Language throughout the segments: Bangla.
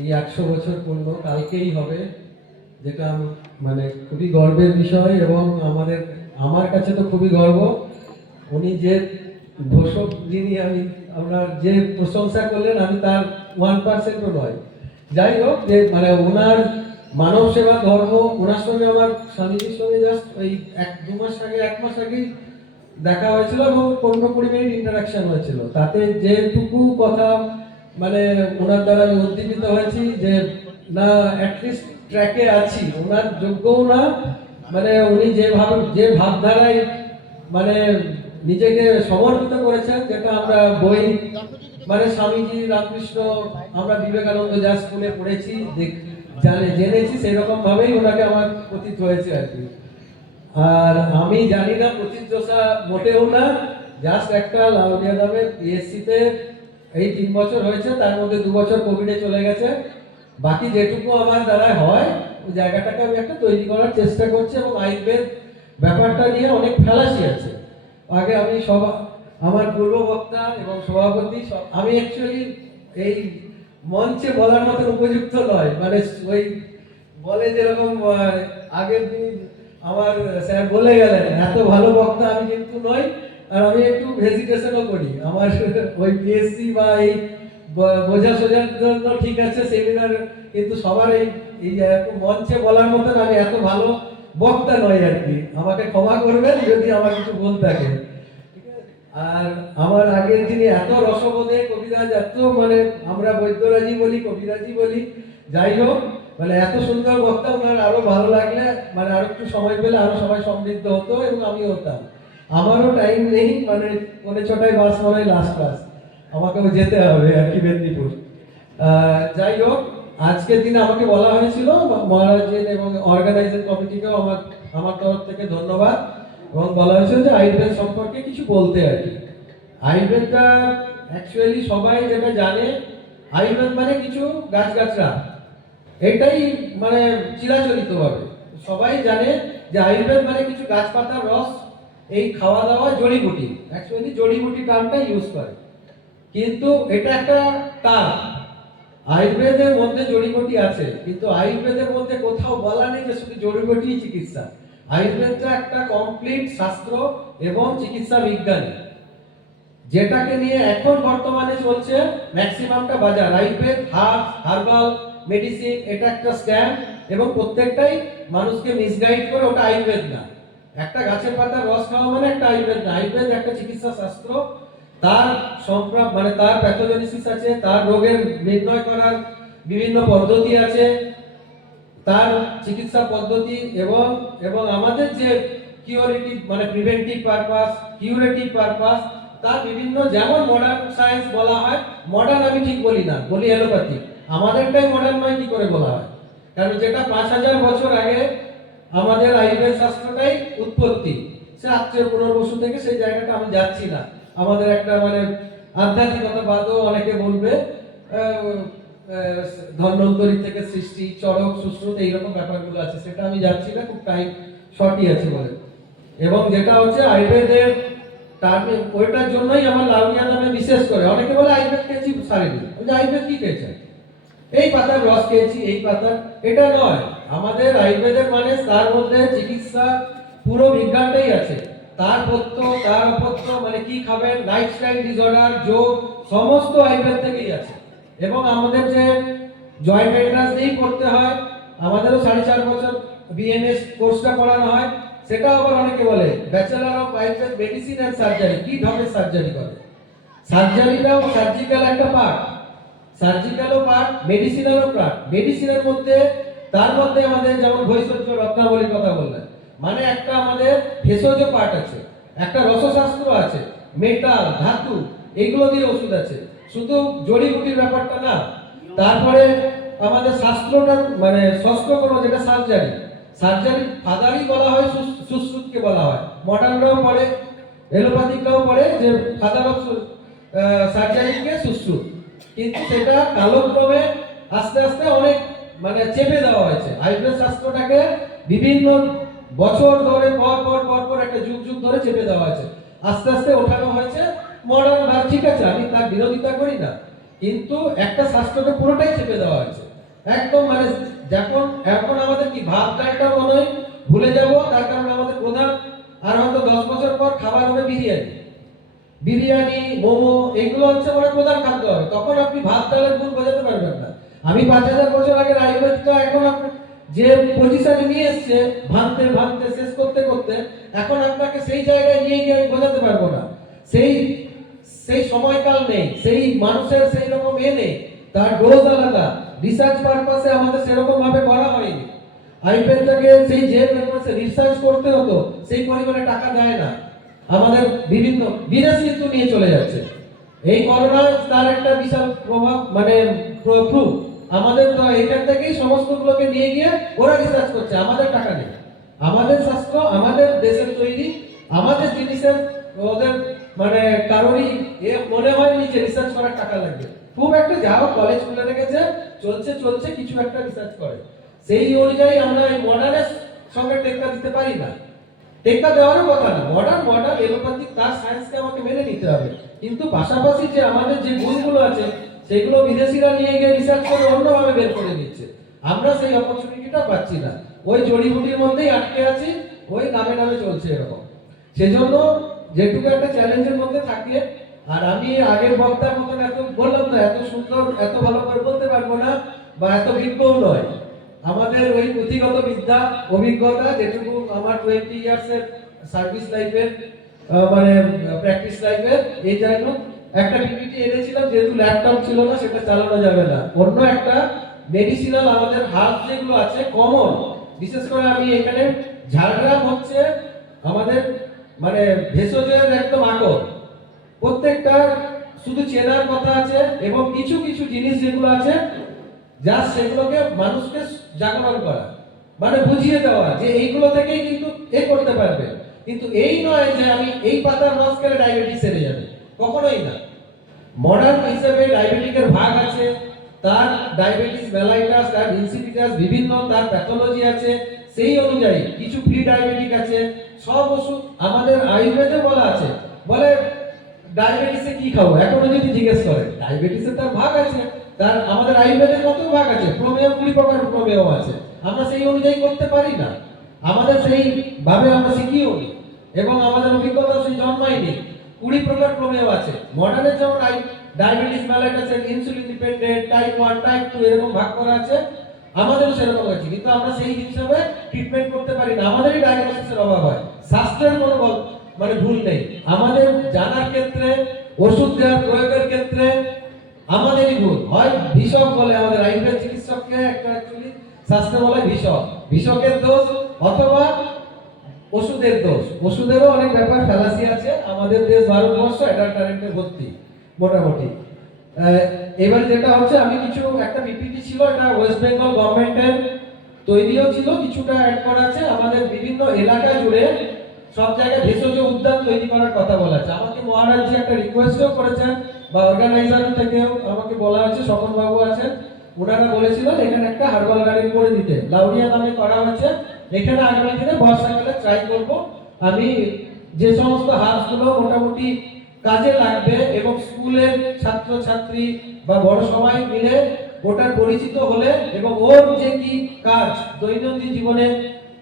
এই 100 বছর পূর্ণ কালকেই হবে, যেটা মানে খুবই গর্বের বিষয়। এবং আমার কাছে তো খুবই গর্ব। উনি যে ঘোষক, যিনি আমরা যে প্রশংসা করলেন, আমি তার 1%ও নয়। যাই হোক, যে মানে ওনার মানব সেবা ধর্ম, ওনার সঙ্গে আমার স্বামীজির সঙ্গে জাস্ট ওই 1-2 মাস আগে, 1 মাস আগেই দেখা হয়েছিল এবং 15-20 মিনিট ইন্টারাকশন হয়েছিল। তাতে যেটুকু কথা মানে ওনার দ্বারা আমি উদ্দীপিত হয়েছি যে না, অ্যাটলিস্ট ট্র্যাকে আছি, ওনার যোগ্যও না। মানে উনি যে ভাবধারায় মানে নিজেকে সমর্পিত করেছেন, যেটা আমরা বই মানে স্বামীজি, রামকৃষ্ণ, আমরা বিবেকানন্দ যা স্কুলে পড়েছি, জেনেছি, সেই রকম ভাবেই ওনাকে আমার প্রতীত হয়েছে আর কি। আর আমি জানি না প্রতিষ্ঠা মোটেও না, জাস্ট একটা লাউডিয়া নামে পিএসসি তে এই 3 বছর হয়েছে, তার মধ্যে 2 বছর কোভিডে চলে গেছে। বাকি যেটুকু আমার দ্বারা হয় ওই জায়গাটাকে আমি একটা তৈরি করার চেষ্টা করছি। এবং আয়ুর্বেদ ব্যাপারটা নিয়ে অনেক ফ্যালাসি আছে। আগে আমি আমার পূর্ব বক্তা এবং সভাপতি আমি অ্যাকচুয়ালি এই মঞ্চে বলার মতো উপযুক্ত নয়। মানে ওই বলে যেরকম আগের দিন আমার স্যার বলে গেলেন, এত ভালো বক্তা আমি কিন্তু নই। আর আমি একটু হেজিটেশনও করি। আমার ওই পিএসসি বা এই বোঝা সোজার জন্য ঠিক আছে সেমিনার, কিন্তু সবার এই মঞ্চে বলার মতন আমি এত ভালো বক্তা নয় আর কি। আমাকে ক্ষমা করবেন যদি আমার কিছু ভুল থাকে। আর আমার আগের যিনি এত রসবোধে কবিরাজ, এত মানে আমরা বৈদ্যরাজি বলি, কবিরাজি বলি, যাই হোক, মানে এত সুন্দর বক্তা, ওনার আরো ভালো লাগলে মানে আরো একটু সময় পেলে আরো সবাই সমৃদ্ধ হতো এবং আমিও হতাম। আমারও টাইম নেই, মানে 6:45 বাস, মানে লাস্ট বাস, আমাকেও যেতে হবে আর কি মেদিনীপুর। যাই হোক, আজকের দিনে আমাকে বলা হয়েছিল মহারাজের এবং অর্গানাইজিং কমিটিকেও আমার তরফ থেকে ধন্যবাদ। এবং বলা হয়েছিল যে আয়ুর্বেদ সম্পর্কে কিছু বলতে আর কি। আয়ুর্বেদটা অ্যাকচুয়ালি সবাই যেটা জানে, আয়ুর্বেদ মানে কিছু গাছগাছরা, এটাই মানে চিরাচরিত ভাবে সবাই জানে যে আয়ুর্বেদ মানে কিছু গাছপাতার রস, এই খাওয়া দাওয়া, জড়িবুটি, অ্যাকচুয়ালি জড়িবুটি টার্মটা ইউজ করে। কিন্তু এটা একটা টার্ম। আয়ুর্বেদের মধ্যে জড়িবুটি আছে, কিন্তু আয়ুর্বেদের মধ্যে কোথাও বলা নেই যে শুধু জড়িবুটি চিকিৎসা। আয়ুর্বেদটা একটা কমপ্লিট শাস্ত্র এবং চিকিৎসা বিজ্ঞান, যেটাকে নিয়ে এখন বর্তমানে চলছে ম্যাক্সিমামটা বাজার। আয়ুর্বেদ, হার্বাল মেডিসিন, এটা একটা স্ট্যাম্প, এবং প্রত্যেকটাই মানুষকে মিসগাইড করে, ওটা আয়ুর্বেদ না। একটা গাছের পাতার রস খাওয়া মানে একটা আয়ুর্বেদ না। আয়ুর্বেদ একটা চিকিৎসা শাস্ত্র, তার মানে তার প্যাথোজেনেসিস আছে, তার রোগের নির্ণয় করার বিভিন্ন পদ্ধতি আছে, তার চিকিৎসা পদ্ধতি, এবং এবং আমাদের যে কিউরেটিভ মানে প্রিভেন্টিভ পারপাস, কিউরেটিভ পারপাস, তার বিভিন্ন, যেমন মডার্ন সায়েন্স বলা হয়, মডার্ন আমি ঠিক বলি না, বলি অ্যালোপ্যাথি। আমাদেরটাই মডার্ন নয় কি করে বলা হয়? কারণ যেটা 5000 বছর আগে আমাদের আয়ুর্বেদ শাস্ত্রটাই উৎপত্তি, সে 815 বছর থেকে, সেই জায়গাটা আমি যাচ্ছি না। আমাদের একটা মানে আধ্যাত্মিকতা বাদও অনেকে বলবে, ধন্বন্তরী থেকে সৃষ্টি, চরক, সুশ্রুত, এইরকম ব্যাপারগুলো আছে, সেটা আমি যাচ্ছি না, খুব টাইম শর্টই আছে বলে। এবং যেটা হচ্ছে আয়ুর্বেদের, তার ওইটার জন্যই আমার লাউনিয়া নামে বিশেষ করে অনেকে বলে আয়ুর্বেদ খেয়েছি সারেনি। আয়ুর্বেদ কি খেয়েছে? এই পাতার রস খেয়েছি, এই পাতার, এটা নয়। আমাদের আয়ুর্বেদের মানে তার মধ্যে চিকিৎসা পুরো বিজ্ঞানটাই আছে। তার পথ্য, তার অপথ্য, মানে কি খাবেন, লাইফস্টাইল ডিসঅর্ডার, যোগ, সমস্ত আয়ুর্বেদ থেকেই আছে। এবং আমাদের যে জয়েন্ট এন্ট্রান্স দিয়েই পড়তে হয়, আমাদেরও 4.5 বছর বিএমএস কোর্সটা পড়ানো হয়। সেটা আবার অনেকে বলে bachelor of Ayurveda medicine and surgery, কি ধরনের সার্জারি করে? সার্জারিটাও সার্জিক্যাল একটা পার্ট, সার্জিক্যালও পার্ট, মেডিসিনালও পার্ট। মেডিসিনের মধ্যে, তার মধ্যে আমাদের যেমন ভৈষজ্য রত্নাবলীর কথা বললেন, মানে একটা আমাদের ভেষজ পার্ট আছে, একটা রসশাস্ত্র আছে, মেটাল, ধাতু, এগুলো দিয়ে ওষুধ আছে, শুধু জড়িবুটির ব্যাপারটা না। তারপরে আমাদের শাস্ত্রটা মানে শস্ত্রকর্ম, যেটা সার্জারি, সার্জারি ফাদারই বলা হয়, সুশ্রুতকে বলা হয়। মডার্নরাও পড়ে, এলোপ্যাথিকরাও পড়ে যে ফাদার অফ সার্জারিকে সুশ্রুত। কিন্তু সেটা কালক্রমে আস্তে আস্তে অনেক মানে চেপে দেওয়া হয়েছে। আয়ুর্বেদ শাস্ত্রটাকে বিভিন্ন বছর ধরে পর পর পর পর একটা যুগ যুগ ধরে চেপে দেওয়া হয়েছে, আস্তে আস্তে ওঠানো হয়েছে মডার্ন ভাব। ঠিক আছে, আমি তার বিরোধিতা করি না, কিন্তু একটা শাস্ত্রকে পুরোটাই চেপে দেওয়া হয়েছে একদম, মানে যখন এখন আমাদের কি ভাত ডালটা মনে হয় ভুলে যাব, তার কারণে আমাদের প্রধান আর হয়তো 10 বছর পর খাবার হবে বিরিয়ানি, বিরিয়ানি মোমো, এগুলো হচ্ছে মানে প্রধান খাদ্য হবে। তখন আপনি ভাত ডালের গুণ বোঝাতে পারবেন না। আমি 5000 বছর আগের আয়ুর্বেদটা এখন যে পজিশনে নিয়ে এসছে, ভাঙতে ভাঙতে শেষ করতে করতে, এখন আপনাকে সেই জায়গায় নিয়ে গিয়ে আমি বোঝাতে পারবো না। সেই সেই সময়কাল নেই, সেই মানুষের সেই রকম নেই, তার ডোজ আলাদা, রিসার্চ পারপাসে আমাদের সেরকম ভাবে করা হয়নি। আইপিএলটাকে সেই যে পারপাসে রিসার্চ করতে হতো সেই পরিমাণে টাকা দেয় না। আমাদের বিভিন্ন বিদেশ কিন্তু নিয়ে চলে যাচ্ছে। এই করোনা তার একটা বিশাল প্রভাব, মানে প্রুফ। আমাদের তো এখান থেকেই সমস্তগুলোকে নিয়ে গিয়ে ওরা রিসার্চ করছে, আমাদের টাকা নেই। আমাদের শাস্ত্র আমাদের দেশের তৈরি, আমাদের জিনিসের ওদের মানে কারোরই মনে হয়নি যে রিসার্চ করার টাকা লাগবে। খুব একটা যাও কলেজ খুলে রেখেছে, চলছে চলছে, কিছু একটা রিসার্চ করে, সেই অনুযায়ী আমরা এই মডার্নের সঙ্গে টেক্কা দিতে পারি না। টেক্কা দেওয়ারও কথা না, মডার্ন এলোপ্যাথিক তার সায়েন্সকে আমাকে মেনে নিতে হবে, কিন্তু পাশাপাশি যে আমাদের যে গুণগুলো আছে সেগুলো বিদেশিরা নিয়ে গিয়ে রিসার্চ করে অন্যভাবে বের করে দিচ্ছে। আমরা সেই অপরচুনিটিটা পাচ্ছি না, ওই জড়িবুটির মধ্যেই আটকে আছি, ওই নামে নামে চলছে এরকম। সেজন্য যেটুকু একটা চ্যালেঞ্জের মধ্যে থাকে, আর আমি আগের বক্তার মতন এত বললাম না, এত সুন্দর এত ভালো করে বলতে পারবো না, বা এত বিজ্ঞও নয়। আমাদের ওই পুঁথিগত বিদ্যা অভিজ্ঞতা যেটুকু আমার 20 ইয়ার্সের সার্ভিস লাইফের মানে প্র্যাকটিস লাইফের, এই জন্য একটা পিপিটি এনেছিলাম, যেহেতু ল্যাপটপ ছিল না সেটা চালানো যাবে না। অন্য একটা মেডিসিনাল আমাদের হার্ব যেগুলো আছে কমন, বিশেষ করে আমি এখানে ঝাড়গ্রাম হচ্ছে আমাদের মানে ভেষজের একদম আগর, প্রত্যেকটা শুধু চেনার কথা আছে, এবং কিছু কিছু জিনিস যেগুলো আছে যা সেগুলোকে মানুষকে জাগরণ করা, মানে বুঝিয়ে দেওয়া যে এইগুলো থেকেই কিন্তু করতে পারবে। কিন্তু এই নয় যে আমি এই পাতার রস খেলে ডায়াবেটিস সেরে যাবে, কখনোই না। মডার্ন হিসেবে ডায়াবেটিকের ভাগ আছে, তার ডায়াবেটিস মেলাইটাস, তার ইনসিপিটাস, বিভিন্ন তার প্যাথোলজি আছে, সেই অনুযায়ী কিছু প্রি ডায়াবেটিক আছে। সব ওষুধ আমাদের আয়ুর্বেদে বলা আছে, বলে ডায়াবেটিসে কি খাবো, এখনো যদি জিজ্ঞেস করে, ডায়াবেটিসের তার ভাগ আছে, তার আমাদের আয়ুর্বেদের মতো ভাগ আছে, প্রমেয় 20 প্রকার প্রমেয় আছে। আমরা সেই অনুযায়ী করতে পারি না, আমাদের সেই ভাবে আমরা শিখিও নি, এবং আমাদের অভিজ্ঞতা সেই জন্মায়নি। 20 প্রকার প্রমেয় আছে। মডার্নের যেমন ডায়াবেটিস মেলাইটাসের ইনসুলিন ডিপেন্ডেন্ট, টাইপ 1 টাইপ 2 এরকম ভাগ করা আছে, আমাদেরও সেরকম আছে, কিন্তু আমরা সেই হিসাবে ট্রিটমেন্ট করতে পারি না, আমাদেরই ডায়াগনোসিসের অভাব হয়। শাস্ত্রের কোনো মানে ভুল নেই, আমাদের জানার ক্ষেত্রে, ওষুধ দেওয়ার প্রয়োগের ক্ষেত্রে আমাদেরই ভুল হয়। ভিষক বলে আমাদের আয়ুর্বেদ চিকিৎসককে একটা অ্যাকচুয়ালি শাস্ত্রে বলে ভিষক, ভিষকের দোষ অথবা ওষুধের দোষ। ওষুধেরও অনেক ব্যাপার ফ্যালাসি আছে, আমাদের দেশ ভারতবর্ষ অ্যাডাল্টারেন্টে ভর্তি মোটামুটি। এবার যেটা হচ্ছে, আমি কিছু একটা পিপিটি ছিল, এটা ওয়েস্ট বেঙ্গল গভর্নমেন্টের তৈরিও ছিল, কিছুটা অ্যাড করা আছে। আমাদের বিভিন্ন এলাকা জুড়ে সব জায়গায় ভেষজ উদ্যান তৈরি করার কথা বলা আছে। আমাকে মহারাজজি একটা রিকোয়েস্টও করেছেন, বা অর্গানাইজার থেকেও আমাকে বলা হয়েছে, স্বপন বাবু আছেন, ওনারা বলেছিলেন এখানে একটা হার্বাল গার্ডেন করে দিতে, লাউরিয়া নামে করা হয়েছে। এখানে আগামী দিনে বর্ষাকালে ট্রাই করব, আমি যে সমস্ত হার্বসগুলো মোটামুটি কাজে লাগবে এবং স্কুলের ছাত্রছাত্রী বা বড় সবাই মিলে ওটার পরিচিত হলে, এবং ওর যে কি কাজ দৈনন্দিন জীবনে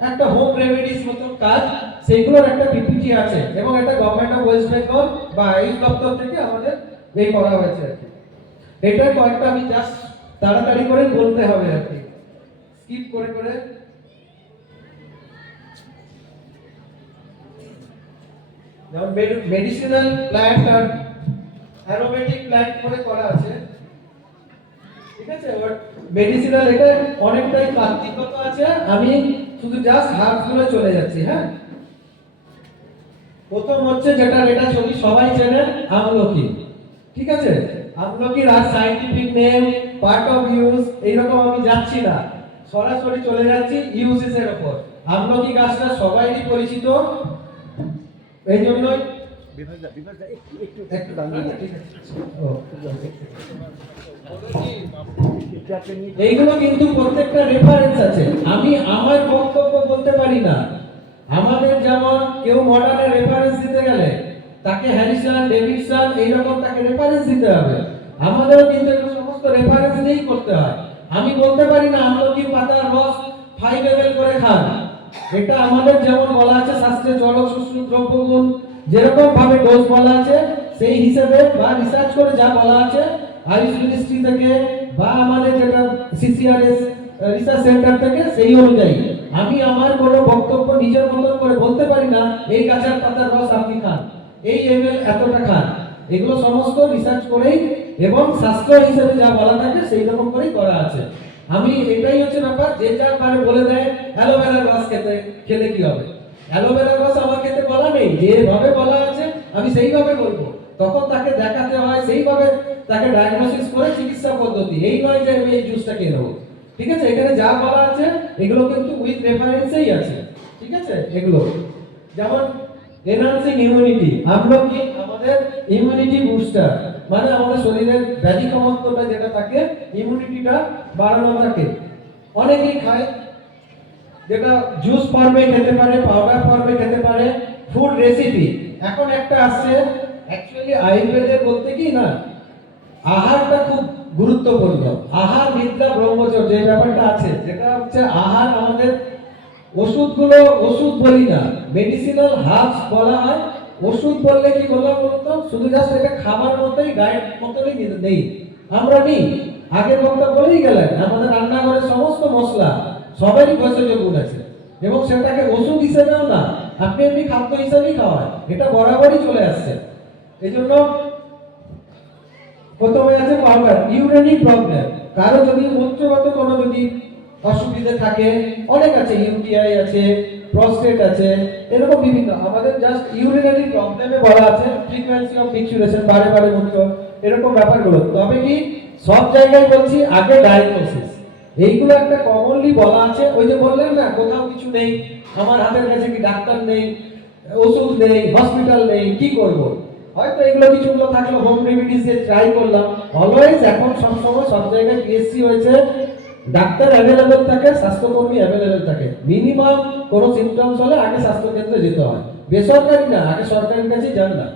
একটা হোম রেমেডিস মতো কাজ, সেইগুলোর একটা পিপিটি আছে, এবং এটা গভর্নমেন্ট অফ ওয়েস্ট বেঙ্গল বা আয়ুষ দপ্তর থেকে আমাদের এই করা হয়েছে আর কি। এটা কয়েকটা আমি জাস্ট তাড়াতাড়ি করে বলতে হবে আর কি, স্কিপ করে করে। যেমন মেডিসিনাল প্ল্যান্ট আর অ্যারোমেটিক প্ল্যান্ট করে করা আছে, ঠিক আছে। মেডিসিনাল এটা অনেকটাই তাত্ত্বিকতা আছে, আমি শুধু জাস্ট হার্বসগুলো চলে যাচ্ছি। হ্যাঁ, প্রথম হচ্ছে যেটা এটা ছবি সবাই চেনেন, আমলকি, ঠিক আছে। আমলকির আর scientific name, part of use এইরকম আমি যাচ্ছি না, সরাসরি চলে যাচ্ছি ইউজেস এর উপর। আমলকি গাছটা সবাইই পরিচিত, এই জন্যই এইগুলো কিন্তু প্রত্যেকটা রেফারেন্স আছে, আমি আমার বক্তব্য বলতে পারি না। আমাদের যেমন কেউ মডার্নের রেফারেন্স দিতে গেলে তাকে হ্যারিসন, ডেভিডসন এইরকম তাকে রেফারেন্স দিতে হবে। আমাদেরও কিন্তু এগুলো সমস্ত রেফারেন্স দিয়েই করতে হয়। আমি বলতে পারি না আমলকি পাতার রস 5 ml করে খান। এটা আমাদের যেমন বলা আছে শাস্ত্রে চরক সুশ্রুত দ্রব্যগুণ যেরকম ভাবে ডোজ বলা আছে সেই হিসেবে বা রিসার্চ করে যা বলা আছে আয়ুষ মিনিস্ট্রি থেকে বা আমাদের যেটা সিসিআরএস রিসার্চ সেন্টার থেকে সেই অনুযায়ী আমি আমার কোনো বক্তব্য নিজের মতন করে বলতে পারি না এই গাছের পাতার রস আপনি খান, এই এমএল এতটা খান। এগুলো সমস্ত রিসার্চ করেই এবং শাস্ত্র হিসেবে যা বলা থাকে সেই রকম করেই করা আছে। আমি এটাই হচ্ছে ব্যাপার, যে যার পারে বলে দেয় অ্যালোভেরার রস খেলে কি হবে। অ্যালোভেরার রস আমার খেতে বলা নেই, যেভাবে বলা আছে আমি সেইভাবে বলবো। তখন তাকে দেখাতে হয় সেইভাবে, তাকে ডায়াগনোসিস করে চিকিৎসা পদ্ধতি, এই নয় যে আমি এই জুসটা খেয়ে নেবো। ঠিক আছে, এখানে যা বলা আছে এগুলো কিন্তু উইথ রেফারেন্সেই আছে। ঠিক আছে, এগুলো যেমন এনহান্সিং ইমিউনিটি, আমলকি আমাদের ইমিউনিটি বুস্টার, মানে আমাদের শরীরের ব্যাধি ক্ষমতাটা যেটা থাকে ইমিউনিটিটা বাড়ানো থাকে। অনেকেই খায়, যেটা জুস ফর্মে খেতে পারে, পাউডার ফর্মে খেতে পারে, ফুড রেসিপি। এখন একটা আসছে, অ্যাকচুয়ালি আয়ুর্বেদের বলতে কি না, আহারটা খুব গুরুত্বপূর্ণ। আহার নিদ্রা ব্রহ্মচর্য যে ব্যাপারটা আছে, যেটা হচ্ছে আহার আমাদের ওষুধগুলো ওষুধ বলি না, মেডিসিনাল হার্বস বলা হয়। ওষুধ বললে কি বললাম বলতো, শুধু জাস্ট এটা খাবার মতোই ডায়েট মতোই নেই, আমরা নিই। আগের বক্তব্য বলেই গেলেন আমাদের রান্নাঘরের সমস্ত মশলা সবারই ভেষজ গুণ আছে এবং সেটাকে ওষুধ হিসেবেও না, আপনি এমনি খাদ্য হিসেবেই খাওয়ায়, এটা বরাবরই চলে আসছে। এই জন্য প্রথমে আছে পাউডার, ইউরিনারি প্রবলেম, কারো যদি মূত্রগত কোনো যদি অসুবিধা থাকে, অনেক আছে, ইউটিআই আছে, প্রস্টেট আছে, এরকম বিভিন্ন আমাদের জাস্ট ইউরিনারি প্রবলেমে বলা আছে ফ্রিকোয়েন্সি অফ মিক্সচুরেশন, বারে বারে মূত্র, এরকম ব্যাপারগুলো। তবে কি সব জায়গায় বলছি আগে ডায়াগনোসিস, এইগুলো একটা কমনলি বলা আছে। ওই যে বললেন না কোথাও কিছু নেই, আমার হাতের কাছে কি ডাক্তার নেই, ওষুধ নেই, হসপিটাল নেই, কি করব? হয়তো এগুলো কিছুগুলো থাকলো হোম রেমিডিস দিয়ে ট্রাই করলাম। অলওয়েজ এখন সবসময় সব জায়গায় পিএসসি হয়েছে, ডাক্তার অ্যাভেলেবেল থাকে, স্বাস্থ্যকর্মী অ্যাভেলেবেল থাকে। মিনিমাম কোনো সিমটমস হলে আগে স্বাস্থ্যকেন্দ্রে যেতে হয়, বেসরকারি না, আগে সরকারের কাছেই যান না,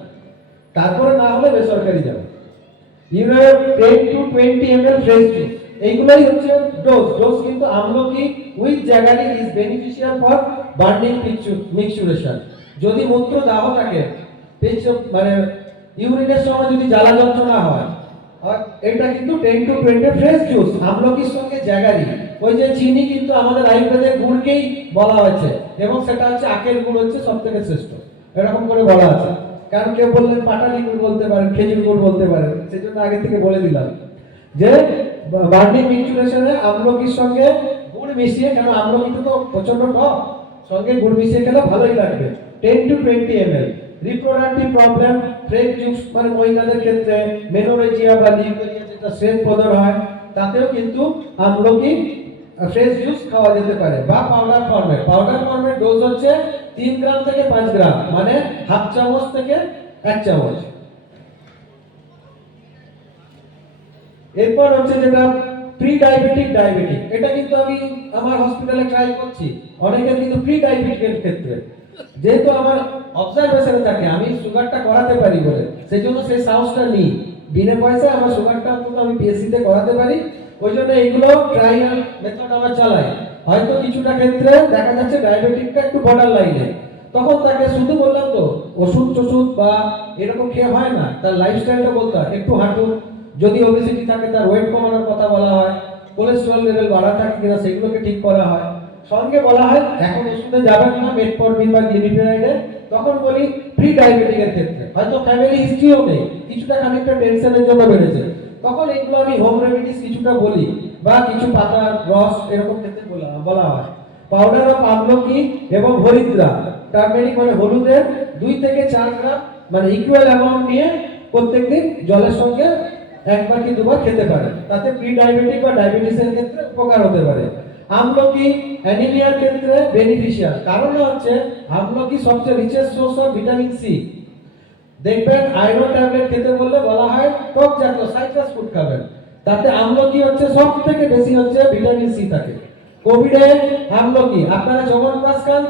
তারপরে না হলে বেসরকারি যান। You have 10 to 20 ml fresh juice, এইগুলাই হচ্ছে ডোজ। ডোজ কিন্তু amalaki with jaggery is beneficial for burning micturition. যদি মূত্র দাহ থাকে, মানে ইউরিনের সময় যদি জ্বালা যন্ত্রণা হয়, আর এটা কিন্তু 10 to 20 ফ্রেশ জুস আমলকির সঙ্গে জ্যাগারি। ওই যে চিনি কিন্তু আমাদের আয়ুর্বেদে গুড়কেই বলা হয়েছে এবং সেটা হচ্ছে আখের গুড় হচ্ছে সবথেকে শ্রেষ্ঠ, এরকম করে বলা আছে। কারণ কেউ বললেন পাটালি গুড় বলতে পারেন, খেজুর গুড় বলতে পারেন, সেজন্য আগে থেকে বলে দিলাম যে বার্নিং মিক্সচুরেশনে আমলকির সঙ্গে গুড় মিশিয়ে, কেন আমলকিতে তো প্রচন্ড টক, সঙ্গে গুড় মিশিয়ে খেলে ভালোই লাগবে। 10 to 20 ml। Reproductive problem, fresh juice মানে মহিলাদের ক্ষেত্রে মেনোরেজিয়া বা লিউকেরিয়া যেটা শ্বেত প্রদান হয়, তাতেও কিন্তু আমলকি ফ্রেশ জুস খাওয়া যেতে পারে। বা পাউডার ফর্মে, পাউডার ফর্মের ডোজ হচ্ছে 3 গ্রাম থেকে 5 গ্রাম, মানে হাফ চামচ থেকে 1 চামচ। এরপর হচ্ছে যেটা প্রি ডায়াবেটিক, ডায়াবেটিক, এটা কিন্তু আমি আমার হসপিটালে ট্রাই করছি অনেকের কিন্তু প্রি ডায়াবেটিকের ক্ষেত্রে, যেহেতু আমার অবজারভেশনে থাকে আমি সুগারটা করাতে পারি বলে, সেই জন্য সেই সাহসটা নিই, বিনা পয়সায় আমার সুগারটা অন্তত আমি পিএসসি তে করাতে পারি, ওই জন্য এইগুলো ট্রায়াল মেথড আমার চালাই। হয়তো কিছুটা ক্ষেত্রে দেখা যাচ্ছে ডায়াবেটিকটা একটু বর্ডার লাইনে, তখন তাকে শুধু বললাম তো ওষুধ টষুধ বা এরকম খেয়ে হয় না, তার লাইফস্টাইলটা বলতে হয়, একটু হাঁটুন, যদি ওবেসিটি থাকে তার ওয়েট কমানোর কথা বলা হয়, কোলেস্টেরল লেভেল বাড়া থাকে কিনা সেগুলোকে ঠিক করা হয়। সঙ্গে বলা হয় এখন ওষুধে যাবেন না মেটফরমিন বা গ্লিমিপিরাইডে, তখন বলি প্রি ডায়াবেটিকের ক্ষেত্রে হয়তো ফ্যামিলি হিস্ট্রিও নেই, কিছুটা খানিকটা টেনশনের জন্য বেড়েছে, তখন এইগুলো আমি হোম রেমিডিস কিছুটা বলি বা কিছু পাতার রস এরকম ক্ষেত্রে বলা হয়। পাউডার অফ আমলকি এবং হরিদ্রা, টার্মেরিক মানে হলুদের 2 থেকে 4 গ্রাম মানে ইকুয়াল অ্যামাউন্ট নিয়ে প্রত্যেকদিন জলের সঙ্গে একবার কি দুবার খেতে পারে, তাতে প্রি ডায়াবেটিক বা ডায়াবেটিসের ক্ষেত্রে উপকার হতে পারে। আমলকি অ্যানিমিয়ার ক্ষেত্রে বেনিফিশিয়াল, কারণ হচ্ছে আমলকি সবচেয়ে richest source of vitamin C. দেখবেন আয়রন ট্যাবলেট খেতে বললে বলা হয় টক জাতীয় সাইট্রাস ফুড খাবেন, তাতে আমলকি হচ্ছে সবথেকে বেশি হচ্ছে ভিটামিন সি থাকে। কোভিডে আমলকি, আপনারা জগন্নাথ খান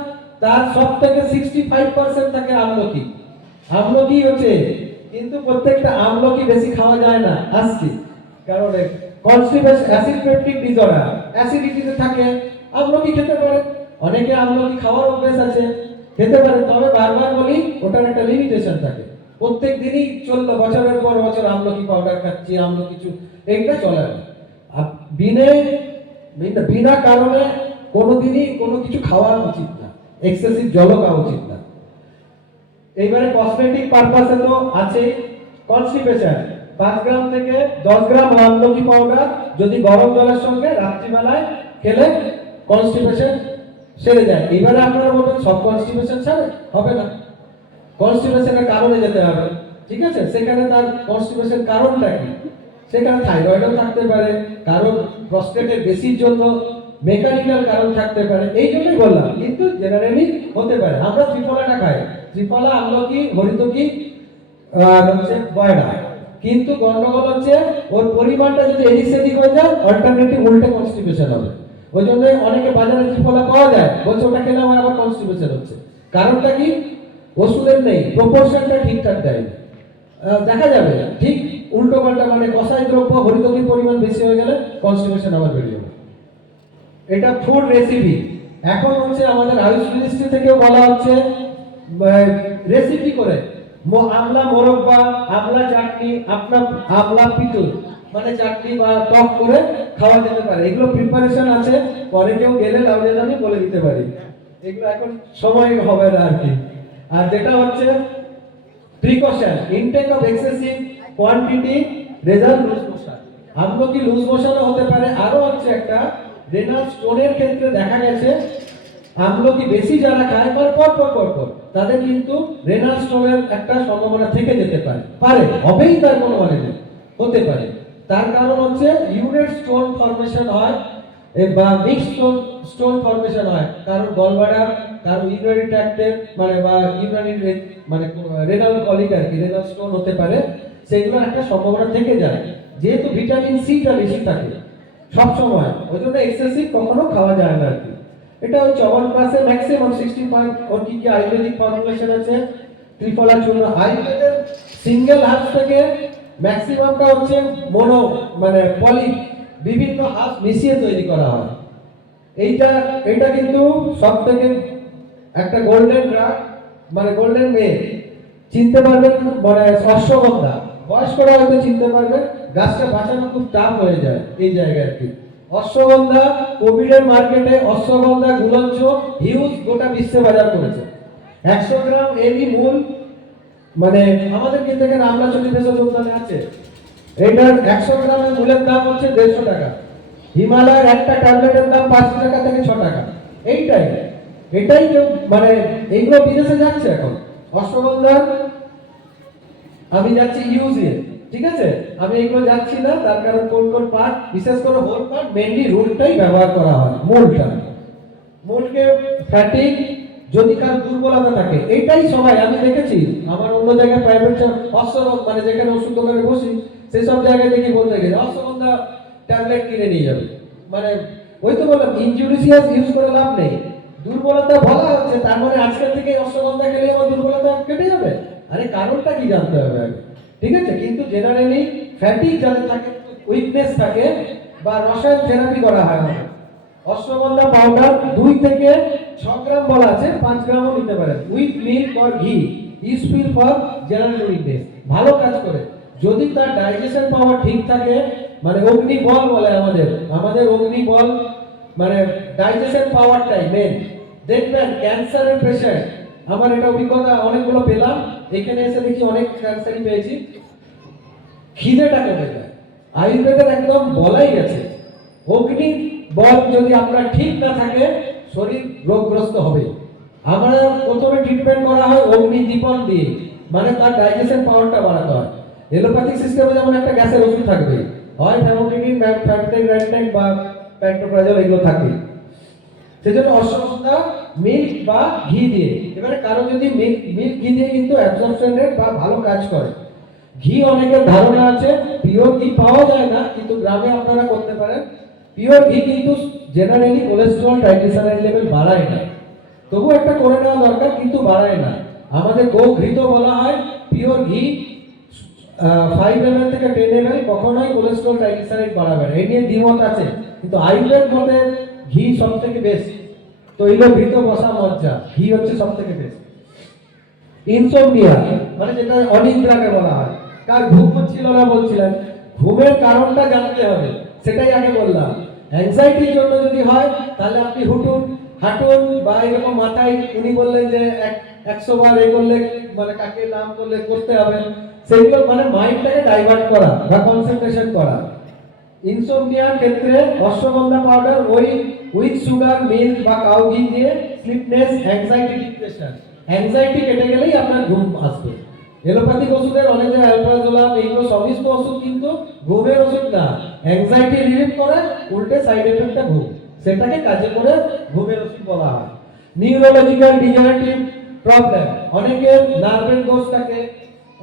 তার সবথেকে 65% থাকে আমলকি। আমলকি হচ্ছে কিন্তু প্রত্যেকটা আমলকি বেশি খাওয়া যায় না, আসছি কারণ কনস্টিপেশন, অ্যাসিড পেপটিক ডিসঅর্ডার, অ্যাসিডিটিতে থাকে, আমলকি খেতে পারে, অনেকে আমলকি খাওয়ার অভ্যেস আছে, খেতে পারে, তবে বারবার বলি ওটার একটা লিমিটেশন থাকে। প্রত্যেক দিনই চললো বছরের পর বছর আমলকি পাউডার খাচ্ছি, আমলকি কিছু, এইটা চলে না। আর বিনা কারণে কোনোদিনই কোনো কিছু খাওয়া উচিত না, এক্সেসিভ জলও খাওয়া উচিত না। এইবারে কসমেটিক পারপাসে তো আছে কনস্টিপেশন, 5 গ্রাম থেকে 10 গ্রাম আমলকি পাউডার যদি গরম জলের সঙ্গে রাত্রিবেলায় খেলে কনস্টিপেশন সেরে যায়। এবারে আপনারা বলবেন সব কনস্টিপেশন ছাড়ে, হবে না, কনস্টিপেশনের কারণে যেতে হবে, ঠিক আছে? সেখানে তার কনস্টিপেশন কারণটা কি, সেখানে থাইরয়েডও থাকতে পারে, কারণ প্রস্টেটের বেশির জন্য মেকানিক্যাল কারণ থাকতে পারে, এই জন্যই বললাম, কিন্তু জেনারেলি হতে পারে। আমরা ত্রিফলাটা খাই, ত্রিফলা, আমলকি, হরিতকি আর হচ্ছে বয়রা, কিন্তু গন্ডগোল হচ্ছে ওর পরিমাণটা যদি এদিক সেদিক হয়ে যায়, অল্টারনেটিভ উল্টে কনস্টিপেশন হবে। ওই জন্য অনেকে বাজারে ত্রিফলা পাওয়া যায়, বলছে ওটা খেলে আমার আবার কনস্টিপেশন হচ্ছে। কারণটা কি? ওষুধের নেই, প্রপোর্শনটা ঠিকঠাক দেয়, দেখা যাবে ঠিক উল্টো পাল্টা, মানে কষাই দ্রব্য হরিতকির পরিমাণ বেশি হয়ে গেলে কনস্টিপেশন আবার বেড়ে যাবে। এটা ফুড রেসিপি। এখন হচ্ছে আমাদের আয়ুষ মিনিস্ট্রি থেকেও বলা হচ্ছে রেসিপি করে আমলা মোরব্বা, আমলা চাটনি, আমলা পিতুল, মানে চাটনি বা টক করে খাওয়া যেতে পারে। এগুলো প্রিপারেশন আছে, পরে কেউ গেলে লাউডে আমি বলে দিতে পারি, এগুলো এখন সময় হবে না আর কি। আর যেটা হচ্ছে precaution, intake of excessive quantity result loose motion, আমলকি লুজ মোশনও হতে পারে। আরো হচ্ছে একটা রেনাল স্টোনের ক্ষেত্রে দেখা গেছে আমলকি বেশি যারা খায় পর তাদের কিন্তু রেনাল স্টোনের একটা সম্ভাবনা থেকে যেতে পারে, হবেই তার কোনো মানে নেই, হতে পারে। তার কারণ হচ্ছে ইউরেট স্টোন ফর্মেশন হয় বা মিক্সড স্টোন ফর্মেশন হয়, কারণ গলব্লাডার, কারণ ইউরিনারি ট্র্যাক্টের মানে বা ইউরিনারি মানে রেনাল কলিক আর কি, রেনাল স্টোন হতে পারে, সেগুলো একটা সম্ভাবনা থেকে যায়, যেহেতু ভিটামিন সিটা বেশি থাকে সব সময়, ওই জন্য এক্সেসিভ কখনো খাওয়া যায় না আর কি। এটা ওই চ্যবনপ্রাশে ম্যাক্সিমাম 60 পয়েন্ট ওর কি কি আয়ুর্বেদিক ফর্মুলেশন আছে ত্রিফলার জন্য। আয়ুর্বেদের সিঙ্গেল হার্বস থেকে ম্যাক্সিমামটা হচ্ছে মোনো মানে পলি, বিভিন্ন হার্বস মিশিয়ে তৈরি করা হয়। এইটা কিন্তু সব থেকে একটা গোল্ডেন ড্রাগ, মানে গোল্ডেন মেয়ে চিনতে পারবেন, মানে অশ্বগন্ধা, বয়স্করা হয়তো চিনতে পারবেন, গাছটা বাঁচানো খুব টাফ হয়ে যায় এই জায়গায় আর কি। অশ্বগন্ধা কোভিডের মার্কেটে অশ্বগন্ধা গুলঞ্চ হিউজ গোটা বিশ্বে বাজার করেছে। 100 গ্রাম এরই মূল, মানে আমাদের কিন্তু এখানে আমলাচলি ভেষজ উদ্যানে আছে, এটার 100 গ্রামের মূলের দাম হচ্ছে 150 টাকা। হিমালয়ের একটা ট্যাবলেটের দাম 5 টাকা থেকে 6 টাকা। এটাই কেউ মানে এইগুলো বিদেশে যাচ্ছে এখন। অশ্বগন্ধার আমি যাচ্ছি ইউজে, ঠিক আছে, আমি এইগুলো যাচ্ছি না, তার কারণ কোন পার্ট, বিশেষ করে হোল পার্ট, মেইনলি রুটটাই ব্যবহার করা হয়, মূলকে ফ্যাটিক, যদি কার দুর্বলতা থাকে, এইটাই সবাই আমি দেখেছি আমার অন্য জায়গায় প্রাইভেট মানে যেখানে ওষুধ দোকানে বসি সেই সব জায়গায় দেখি বলতে গেলে অশ্বগন্ধা ট্যাবলেট কিনে নিয়ে যাবে, মানে ওই তো বললাম ইনজুরিয়াস ইউজ করে লাভ নেই। দুর্বলতা বলা হচ্ছে, তার মানে আজকের থেকে অশ্বগন্ধা খেলে আমার দুর্বলতা কেটে যাবে? আরে কারণটা কি জানতে হবে আগে, ঠিক আছে? কিন্তু জেনারেলি ফ্যাটিক যাদের থাকে, উইকনেস থাকে, বা রসায়ন থেরাপি করা হয় আমাদের। অশ্বগন্ধা পাউডার 2 থেকে 6 গ্রাম বলা আছে, 5 গ্রামও নিতে পারেন, উইথ মিল্ক অর ঘি, ইউজফুল ফর জেনারেল উইকনেস, ভালো কাজ করে। যদি তার ডাইজেশন পাওয়ার ঠিক থাকে, মানে অগ্নিবল বলে আমাদের অগ্নিবল, মানে ডাইজেশন পাওয়ারটাই মেন। দেখবেন ক্যান্সারের পেশেন্ট, আমার এটা অভিজ্ঞতা অনেকগুলো পেলাম, এখানে এসে দেখি অনেক ক্যান্সারই পেয়েছি, খিদেটা কমে যায়। আয়ুর্বেদের একদম বলাই গেছে অগ্নি বল যদি আপনার ঠিক না থাকে শরীর রোগগ্রস্ত হবে। আমরা প্রথমে ট্রিটমেন্ট করা হয় অগ্নিদীপন দিয়ে, মানে তার ডাইজেশন পাওয়ারটা বাড়াতে হয়। এলোপ্যাথিক সিস্টেমে যেমন একটা গ্যাসের ওষুধ থাকবে, হয় ফ্যামোটিডিন, ফ্যামোটিডিন বা প্যান্টোপ্রাজল, এগুলো থাকে। সেজন্য অশ্বগন্ধা মিল্ক বা ঘি দিয়ে, এবারে কারো যদি মিল্ক ঘি দিয়ে কিন্তু অ্যাবজর্পশন রেট বা ভালো কাজ করে। ঘি অনেকের ধারণা আছে পিওর ঘি পাওয়া যায় না, কিন্তু গ্রামে আপনারা করতে পারেন। পিওর ঘি কিন্তু জেনারেলি কোলেস্টেরল ট্রাইগ্লিসারাইড লেভেল বাড়ায় না, তবু একটা করে নেওয়া দরকার, কিন্তু বাড়ায় না। আমাদের গো ঘৃত বলা হয়, পিওর ঘি 5 ml থেকে 10 ml কখনোই কোলেস্ট্রল ট্রাইগ্লিসারাইড বাড়াবে না, এই নিয়ে দ্বিমত আছে, কিন্তু আয়ুর্বেদ মতে ঘি সব থেকে বেস্ট। তৈল ভীত বসা মজ্জা, ঘি হচ্ছে সব থেকে বেস্ট। ইনসোমনিয়া মানে যেটা অনিদ্রাকে বলা হয়, কার ঘুম হচ্ছিল না বলছিলেন, ঘুমের কারণটা জানতে হবে, সেটাই আগে বললাম। অ্যাংজাইটির জন্য যদি হয় তাহলে আপনি হাঁটুন বা এরকম মাথায়, উনি বললেন যে 100 বার এ করলে মানে কাকে নাম করলে করতে হবে, সেগুলো মানে মাইন্ডটাকে ডাইভার্ট করা বা কনসেন্ট্রেশন করা। ইনসোমনিয়ার ক্ষেত্রে অশ্বগন্ধা পাউডার ওই উইথ সুগার, মিল্ক বা কাউ ঘি দিয়ে স্লিপনেস, অ্যাংজাইটি, ডিপ্রেশন, অ্যাংজাইটি কেটে গেলেই আপনার ঘুম আসবে। এলোপ্যাথিক ওষুধের অনেক যে অ্যালপ্রাজোলাম এইগুলো সবই তো ওষুধ, কিন্তু ঘুমের ওষুধ না, অ্যাংজাইটি রিলিফ করে, উল্টে সাইড এফেক্টটা ঘুম, সেটাকে কাজে করে ঘুমের ওষুধ বলা হয়। নিউরোলজিক্যাল ডিজেনারেটিভ প্রবলেম, অনেকের নার্ভের দোষ থাকে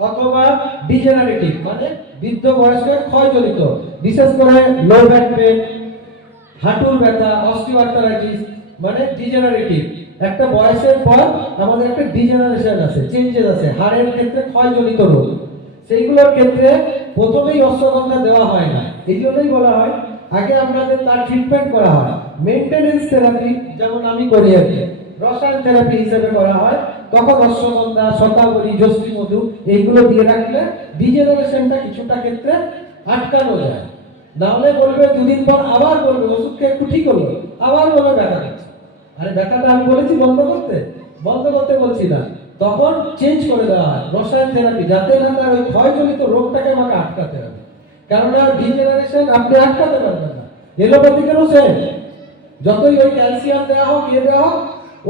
অথবা ডিজেনারেটিভ মানে বৃদ্ধ বয়সের ক্ষয়জনিত, বিশেষ করে লো ব্যাক পেন, হাঁটুর ব্যথা, অস্টিওআর্থ্রাইটিস মানে ডিজেনারেটিভ। একটা বয়সের পর আমাদের একটা ডিজেনারেশন আছে, চেঞ্জেস আছে, হাড়ের ক্ষেত্রে ক্ষয়জনিত রোগ, সেইগুলোর ক্ষেত্রে প্রথমেই অশ্বগন্ধা দেওয়া হয় না। এই জন্যই বলা হয় আগে আপনাদের তার ট্রিটমেন্ট করা হয়, মেইনটেনেন্স থেরাপি যেমন আমি করি আর কি, রসায়ন থেরাপি হিসেবে করা হয়, তখন অশ্বগন্ধা, শতাবরী, জস্তি মধু এইগুলো দিয়ে রাখলে ডিজেনারেশনটা কিছুটা ক্ষেত্রে আটকানো যায়। নাহলে বলবে দুদিন পর আবার বলবে ওষুধ খেয়ে একটু ঠিক হলো, আবার বলবে ব্যথা করছে। আরে ব্যথাটা আমি বলেছি বন্ধ করতে বলছি না, তখন চেঞ্জ করে দেওয়া হয় রসায়ন থেরাপি, যাতে না তার ওই ক্ষয়জনিত রোগটাকে আমাকে আটকাতে হবে। কেননা ডিজেনারেশন আপনি আটকাতে পারবেন না। এলোপ্যাথিকেরও সেম, যতই ওই ক্যালসিয়াম দেওয়া হোক, দেওয়া হোক,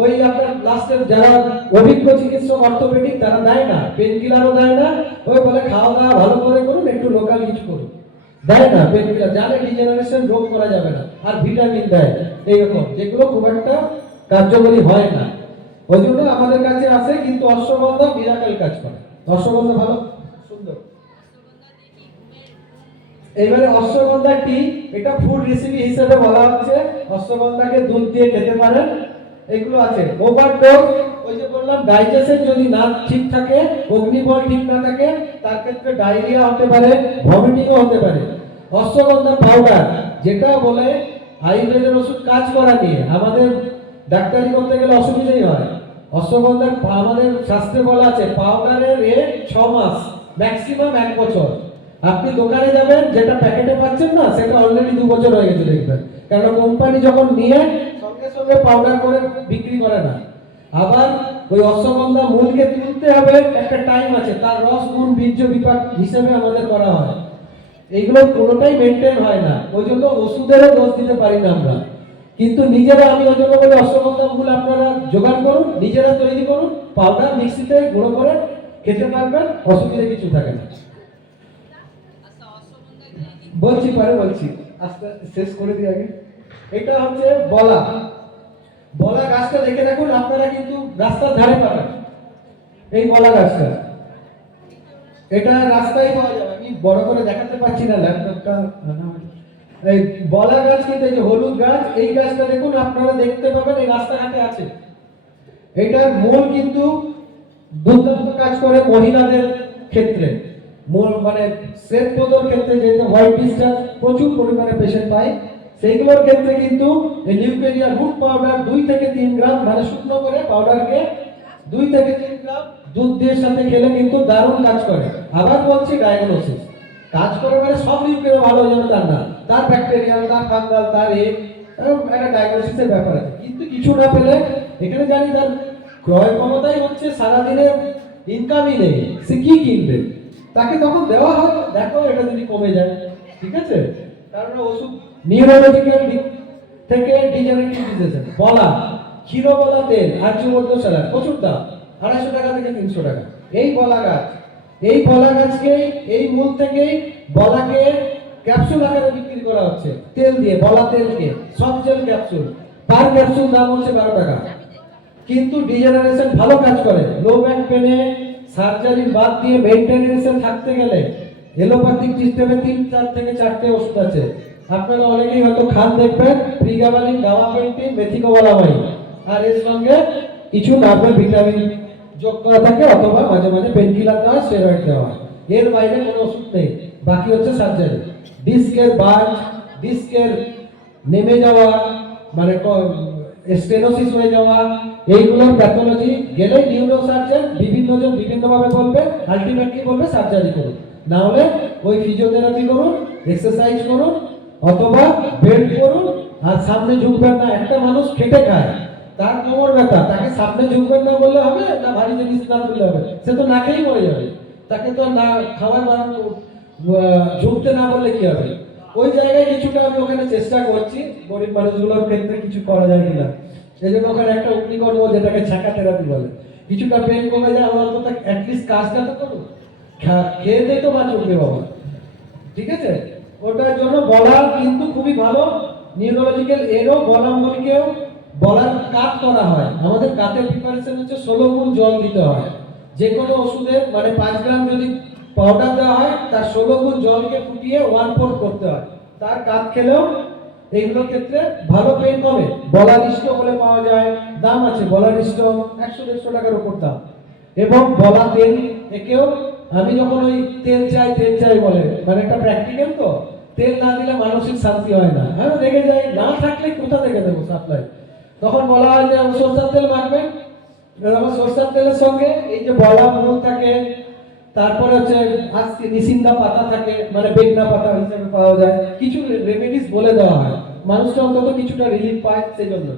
ওই আপনার লাস্টের যারা অভিজ্ঞ চিকিৎসক অর্থোপেডিক তারা দেয় না, পেন কিলারও দেয় না, ওই বলে খাওয়া দাওয়া ভালো করে করুন, একটু লোকাল কিছু করুন, দেয় না পেন কিলার, জানে ডিজেনারেশন রোগ করা যাবে না, আর ভিটামিন দেয় এইরকম, যেগুলো খুব একটা কার্যকরী হয় না। ওই জন্য আমাদের কাছে আসে, কিন্তু অশ্বগন্ধা মিরাকেল কাজ করে, অশ্বগন্ধা ভালো সুন্দর। এবারে অশ্বগন্ধা টি, এটা ফুড রেসিপি হিসেবে বলা হচ্ছে, অশ্বগন্ধাকে দুধ দিয়ে খেতে পারেন, এগুলো আছে। ওভারডোজ, ওই যে বললাম ডাইজেশন যদি না ঠিক থাকে, অগ্নিবল ঠিক না থাকে, তার ক্ষেত্রে ডায়রিয়া হতে পারে, ভমিটিংও হতে পারে। অশ্বগন্ধা পাউডার, যেটা বলে আয়ুর্বেদের ওষুধ কাজ করা নিয়ে আমাদের ডাক্তারি করতে গেলে অসুবিধাই হয়। অশ্বগন্ধার আমাদের শাস্ত্রে বলা আছে পাউডারের রেট 6 মাস, ম্যাক্সিমাম 1 বছর। আপনি দোকানে যাবেন, যেটা প্যাকেটে পাচ্ছেন না সেটা অলরেডি 2 বছর হয়ে গেছে দেখবেন, কারণ কোম্পানি যখন নিয়ে সঙ্গে সঙ্গে পাউডার করে বিক্রি করে না। আবার ওই অশ্বগন্ধা মূলকে তুলতে হবে, একটা টাইম আছে, তার রস, গুণ, বীর্য বিপাক হিসেবে আমাদের করা হয়, এইগুলো কোনোটাই মেনটেন হয় না, ওই জন্য ওষুধেরও দোষ দিতে পারি না আমরা। কিন্তু নিজেরা, আমি ওই জন্য বলি অশ্বগন্ধা মূল আপনারা জোগাড় করুন, নিজেরা তৈরি করুন, পাউডার মিক্সিতে গুঁড়ো করে খেতে পারবেন, অসুবিধা কিছু থাকে না। বলছি আস্তে শেষ করে দিই আগে। এটা হচ্ছে বলা গাছটা দেখে দেখুন, আপনারা কিন্তু রাস্তার ধারে পাবেন এই বলা গাছটা, এটা রাস্তায় পাওয়া যাবে, আমি বড় করে দেখাতে পাচ্ছি না, ল্যাপটপটা। এই বলা গাছ কিন্তু, এই যে হলুদ গাছ, এই গাছটা দেখুন আপনারা দেখতে পাবেন এই রাস্তাঘাটে আছে। এটার মূল কিন্তু দুর্দান্ত কাজ করে মহিলাদের ক্ষেত্রে, মানে শ্বেত পদর ক্ষেত্রে, যেটা হোয়াইট ডিসচার্জ প্রচুর পরিমাণে পেশেন্ট পায়, সেইগুলোর ক্ষেত্রে কিন্তু এই লিউকেরিয়া রুট পাউডার 2 থেকে 3 গ্রাম, মানে শুকনো করে পাউডারকে 2 থেকে 3 গ্রাম দুধ দিয়ে সাথে খেলে কিন্তু দারুণ কাজ করে। আবার বলছি ডায়াগনোসিস কাজ করে, মানে সব লিউকেরিয়া ভালো হয়ে যাবে তার না, তার ব্যাকটেরিয়াল, তার ফাঙ্গাল, তার একটা ডায়াগনোসিসের ব্যাপার আছে। কিন্তু কিছু না পেলে, এখানে জানি তার ক্রয় ক্ষমতাই হচ্ছে সারাদিনের ইনকামই নেই, সে কি কিনবে, তাকে তখন দেওয়া হয়, দেখো এটা যদি কমে যায়, ঠিক আছে। কারণ ওষুধ নিউরোলজিক্যাল দিক থেকে ডিজেনারেটিভ ডিজিজ, বলা, ক্ষীর বলা তেল, আর্যমধ্য স্যালাড, প্রচুর দাম, 250 টাকা থেকে 300 টাকা। এই বলা গাছকে, এই মূল থেকেই বলাকে ক্যাপসুল আকারে বিক্রি করা হচ্ছে, তেল দিয়ে, বলা তেলকে সব জেল ক্যাপসুল, পার ক্যাপসুল দাম হচ্ছে 12 টাকা। কিন্তু ডিজেনারেশন ভালো কাজ করে, লো ব্যাক পেনে সার্জারি বাদ দিয়ে মেইনটেনেন্সে থাকতে গেলে এলোপ্যাথিক সিস্টেমে 3 থেকে 4টে ওষুধ আছে, আপনারা অনেকেই হয়তো খান দেখবেন, প্রিগাবালিন, গাবাপেন্টিন, মেথিকোবালামাইন, আর এর সঙ্গে কিছু নার্ভাল ভিটামিন যোগ করা থাকে, অথবা মাঝে মাঝে পেনকিলার দেওয়া হয়, স্টেরয়েড দেওয়া হয়। এর বাইরে কোনো ওষুধ নেই, বাকি হচ্ছে সার্জারি। ডিস্কের বাজ, ডিস্কের নেমে যাওয়া, মানে স্টেনোসিস হয়ে যাওয়া, এইগুলোর প্যাথোলজি গেলে নিউরোসার্জন বিভিন্নজন বিভিন্নভাবে বলবে, আলটিমেটলি বলবে সার্জারি করুন, না হলে ওই ফিজিওথেরাপি করুন, এক্সারসাইজ করুন, অথবা বেল্ট করুন। আর সামনে ঝুঁকবেন না। একটা মানুষ খেটে খায়, তার কোমর ব্যথা, তাকে সামনে ঝুঁকবেন না বললে হবে, না ভারী জিনিস না তুললে হবে? সে তো না খেয়েই মরে যাবে। তাকে তো না খাওয়ার ঝুঁকতে না বললে কি হবে? ওই জায়গায় কিছুটা আমি ওখানে চেষ্টা করছি গরিব মানুষগুলোর ক্ষেত্রে কিছু করা যায় কিনা। সেই জন্য ওখানে একটা উক্তি করবো, যেটাকে ছাকা থেরাপি বলে। কিছুটা পেন কমে যায়, আমার অন্তত অ্যাটলিস্ট কাজটা তো করুন, খেয়ে দিয়ে তো বাঁচবে বাবা। ঠিক আছে? ওটার জন্য বলা কিন্তু খুবই ভালো। নিউরোলজিক্যাল এরও বলামূলকেও বলার কাট করা হয়। আমাদের কাটের প্রিপারেশন হচ্ছে 16 গুণ জল দিতে হয়। যে কোনো ওষুধের মানে 5 গ্রাম যদি পাউডার দেওয়া হয়, তার 16 গুণ জলকে ফুটিয়ে 1/4 করতে হয়। তার কাট খেলেও এইগুলোর ক্ষেত্রে ভালো পেন কমে। বলারিষ্ট বলে পাওয়া যায়, দাম আছে বলারিষ্ট, 100-150 টাকার উপর দাম। এবং বলা তেল, একেও আমি যখন ওই তেল চাই বলে, মানে একটা প্র্যাকটিক্যাল তো, তেল না দিলে মানসিক শান্তি হয় না। হ্যাঁ, রেগে যাই, না থাকলে কোথা থেকে দেবো সাপ্লাই? তখন বলা হয় যে সরষের তেল মাখবেন। আমার সরষের তেলের সঙ্গে এই যে বলা মূল থাকে, তারপরে হচ্ছে আজকে নিসিন্দা পাতা থাকে, মানে বেগনা পাতা হিসেবে পাওয়া যায়। কিছু রেমেডিস বলে দেওয়া হয়, মানুষটা অন্তত কিছুটা রিলিফ পায়। সেই জন্য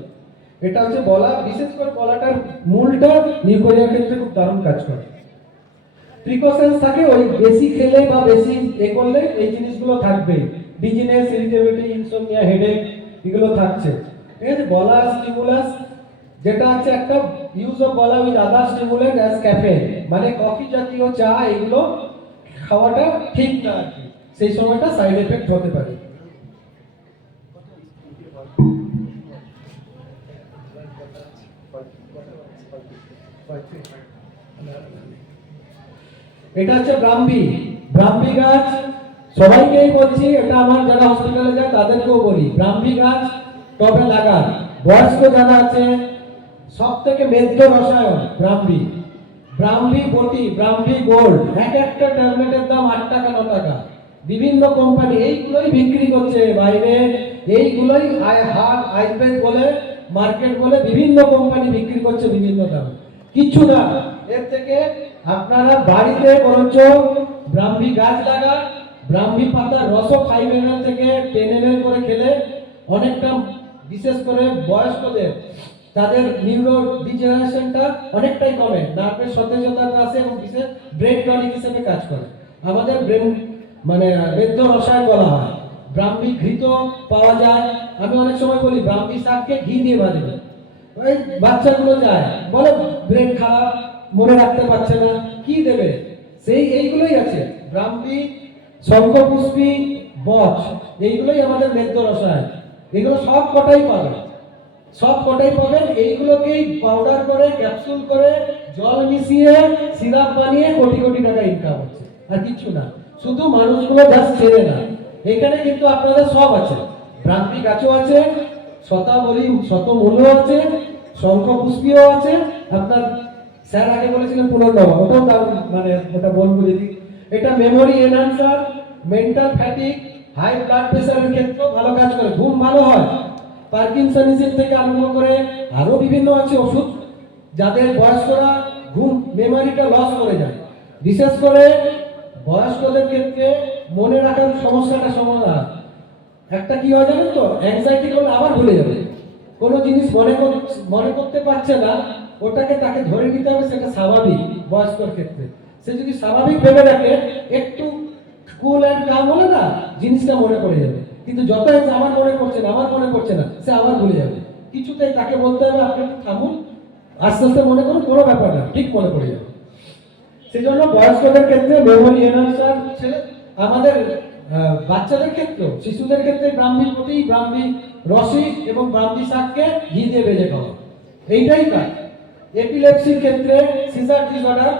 এটা হচ্ছে বলা, বিশেষ করে বলাটার মূলটা নিউকোরিয়ার ক্ষেত্রে খুব দারুণ কাজ করে। প্রিকশনস থাকে, ওই বেশি খেলে বা বেশি করলে এই জিনিসগুলো থাকবে। ডিজিনেস, ইরিটেবিলিটি, ইনসোমনিয়া, হেডেক, এগুলো থাকছে। ঠিক আছে? বলা স্টিমুলাস, যেটা আছে একটা ইউজ অফ বলা with other stimulant as caffeine, মানে কফি জাতীয় চা এগুলো খাওয়াটা ঠিক না আর কি, সেই সময়টা সাইড এফেক্ট হতে পারে। এটা হচ্ছে ব্রাহ্মী। ব্রাহ্মী গাছ সবাইকেই বলছি, এটা আমার যারা হসপিটালে যায় তাদেরকেও বলি, ব্রাহ্মী গাছ টবে লাগান। বয়স্ক যারা আছে সব থেকে মেদ্য রসায়ন ব্রাহ্মী, ব্রাহ্মী বটি, ব্রাহ্মী গোল্ড, এক একটা ট্যাবলেটের দাম 8 টাকা 9 টাকা। বিভিন্ন কোম্পানি এইগুলোই বিক্রি করছে বাইরে, এইগুলোই আইপেড বলে, মার্কেট বলে, বিভিন্ন কোম্পানি বিক্রি করছে বিভিন্ন দাম। কিছু না, এর থেকে আপনারা বাড়িতে বরঞ্চ ব্রাহ্মী গাছ লাগান। ব্রাহ্মী পাতার রস 5 ml থেকে 10 ml করে খেলে অনেকটা, বিশেষ করে বয়স্কদের, তাদের নিউরো ডিজেনারেশনটা অনেকটাই কমে, নার্ভের সতেজতা আসে এবং বিশেষ ব্রেন টনিক হিসেবে কাজ করে। আমাদের ব্রেন মানে বেদ্য রসায়ন বলা হয়। ব্রাহ্মী ঘৃত পাওয়া যায়। আমি অনেক সময় বলি ব্রাহ্মী শাককে ঘি দিয়ে ভাজবে। ওই বাচ্চাগুলো যায় বলে ব্রেন খারাপ, মনে রাখতে পারছে না, কি দেবে? সেই এইগুলোই আছে, ব্রাহ্মী, শঙ্খপুষ্পী, বচ, এইগুলোই আমাদের মেদ্য রসায়ন। এগুলো সব কটাই পাবেন, সব কটাই পাবেন। এইগুলোকেই পাউডার করে, ক্যাপসুল করে, জল মিশিয়ে, সিরাপ বানিয়ে কোটি কোটি টাকা ইনকাম হচ্ছে, আর কিছু না। শুধু মানুষগুলো জাস্ট চেনে না। এখানে কিন্তু আপনাদের সব আছে, ব্রাহ্মী গাছও আছে, শতাবলী শতমূল্য আছে, শঙ্খপুষ্পীও আছে। আপনার স্যার আগে বলেছিলেন পুনর্নবা, ওটাও দাম, মানে ওটা বলবো যদি। এটা memory enhancer, mental fatigue, high blood প্রেসারের ক্ষেত্রেও ভালো কাজ করে, ঘুম ভালো হয়। পার্কিনসনিজম থেকে আরম্ভ করে আরো বিভিন্ন আছে ওষুধ, যাদের বয়স্করা ঘুম, মেমোরিটা লস করে যায়। বিশেষ করে বয়স্কদের ক্ষেত্রে মনে রাখার সমস্যাটা সমাধান। একটা কি হয় জানেন তো, অ্যাংজাইটি করলে আবার ভুলে যাবে, কোনো জিনিস মনে করতে পারছে না, ওটাকে তাকে ধরে নিতে হবে, সেটা স্বাভাবিক বয়স্কর ক্ষেত্রে। সে যদি স্বাভাবিক ভেবে রাখে, একটু কুল অ্যান্ড কাম হলে না, জিনিসটা মনে পড়ে যাবে। কিন্তু যতই আমার মনে পড়ছে না, সে আবার ভুলে যাবে। কিছুতেই তাকে বলতে হবে আপনি একটু থামুন, আস্তে আস্তে মনে করুন, কোনো ব্যাপার না, ঠিক মনে পড়ে যাবে। সেই জন্য বয়স্কদের ক্ষেত্রে মেমোরি এনহান্সার, আমাদের বাচ্চাদের ক্ষেত্রেও, শিশুদের ক্ষেত্রে ব্রাহ্মী বটি, ব্রাহ্মী রসি এবং ব্রাহ্মী শাককে ঘি দিয়ে ভেজে খাওয়া, এইটাই কাজ। এপিলেপসির ক্ষেত্রে, সিজার ডিসঅর্ডার,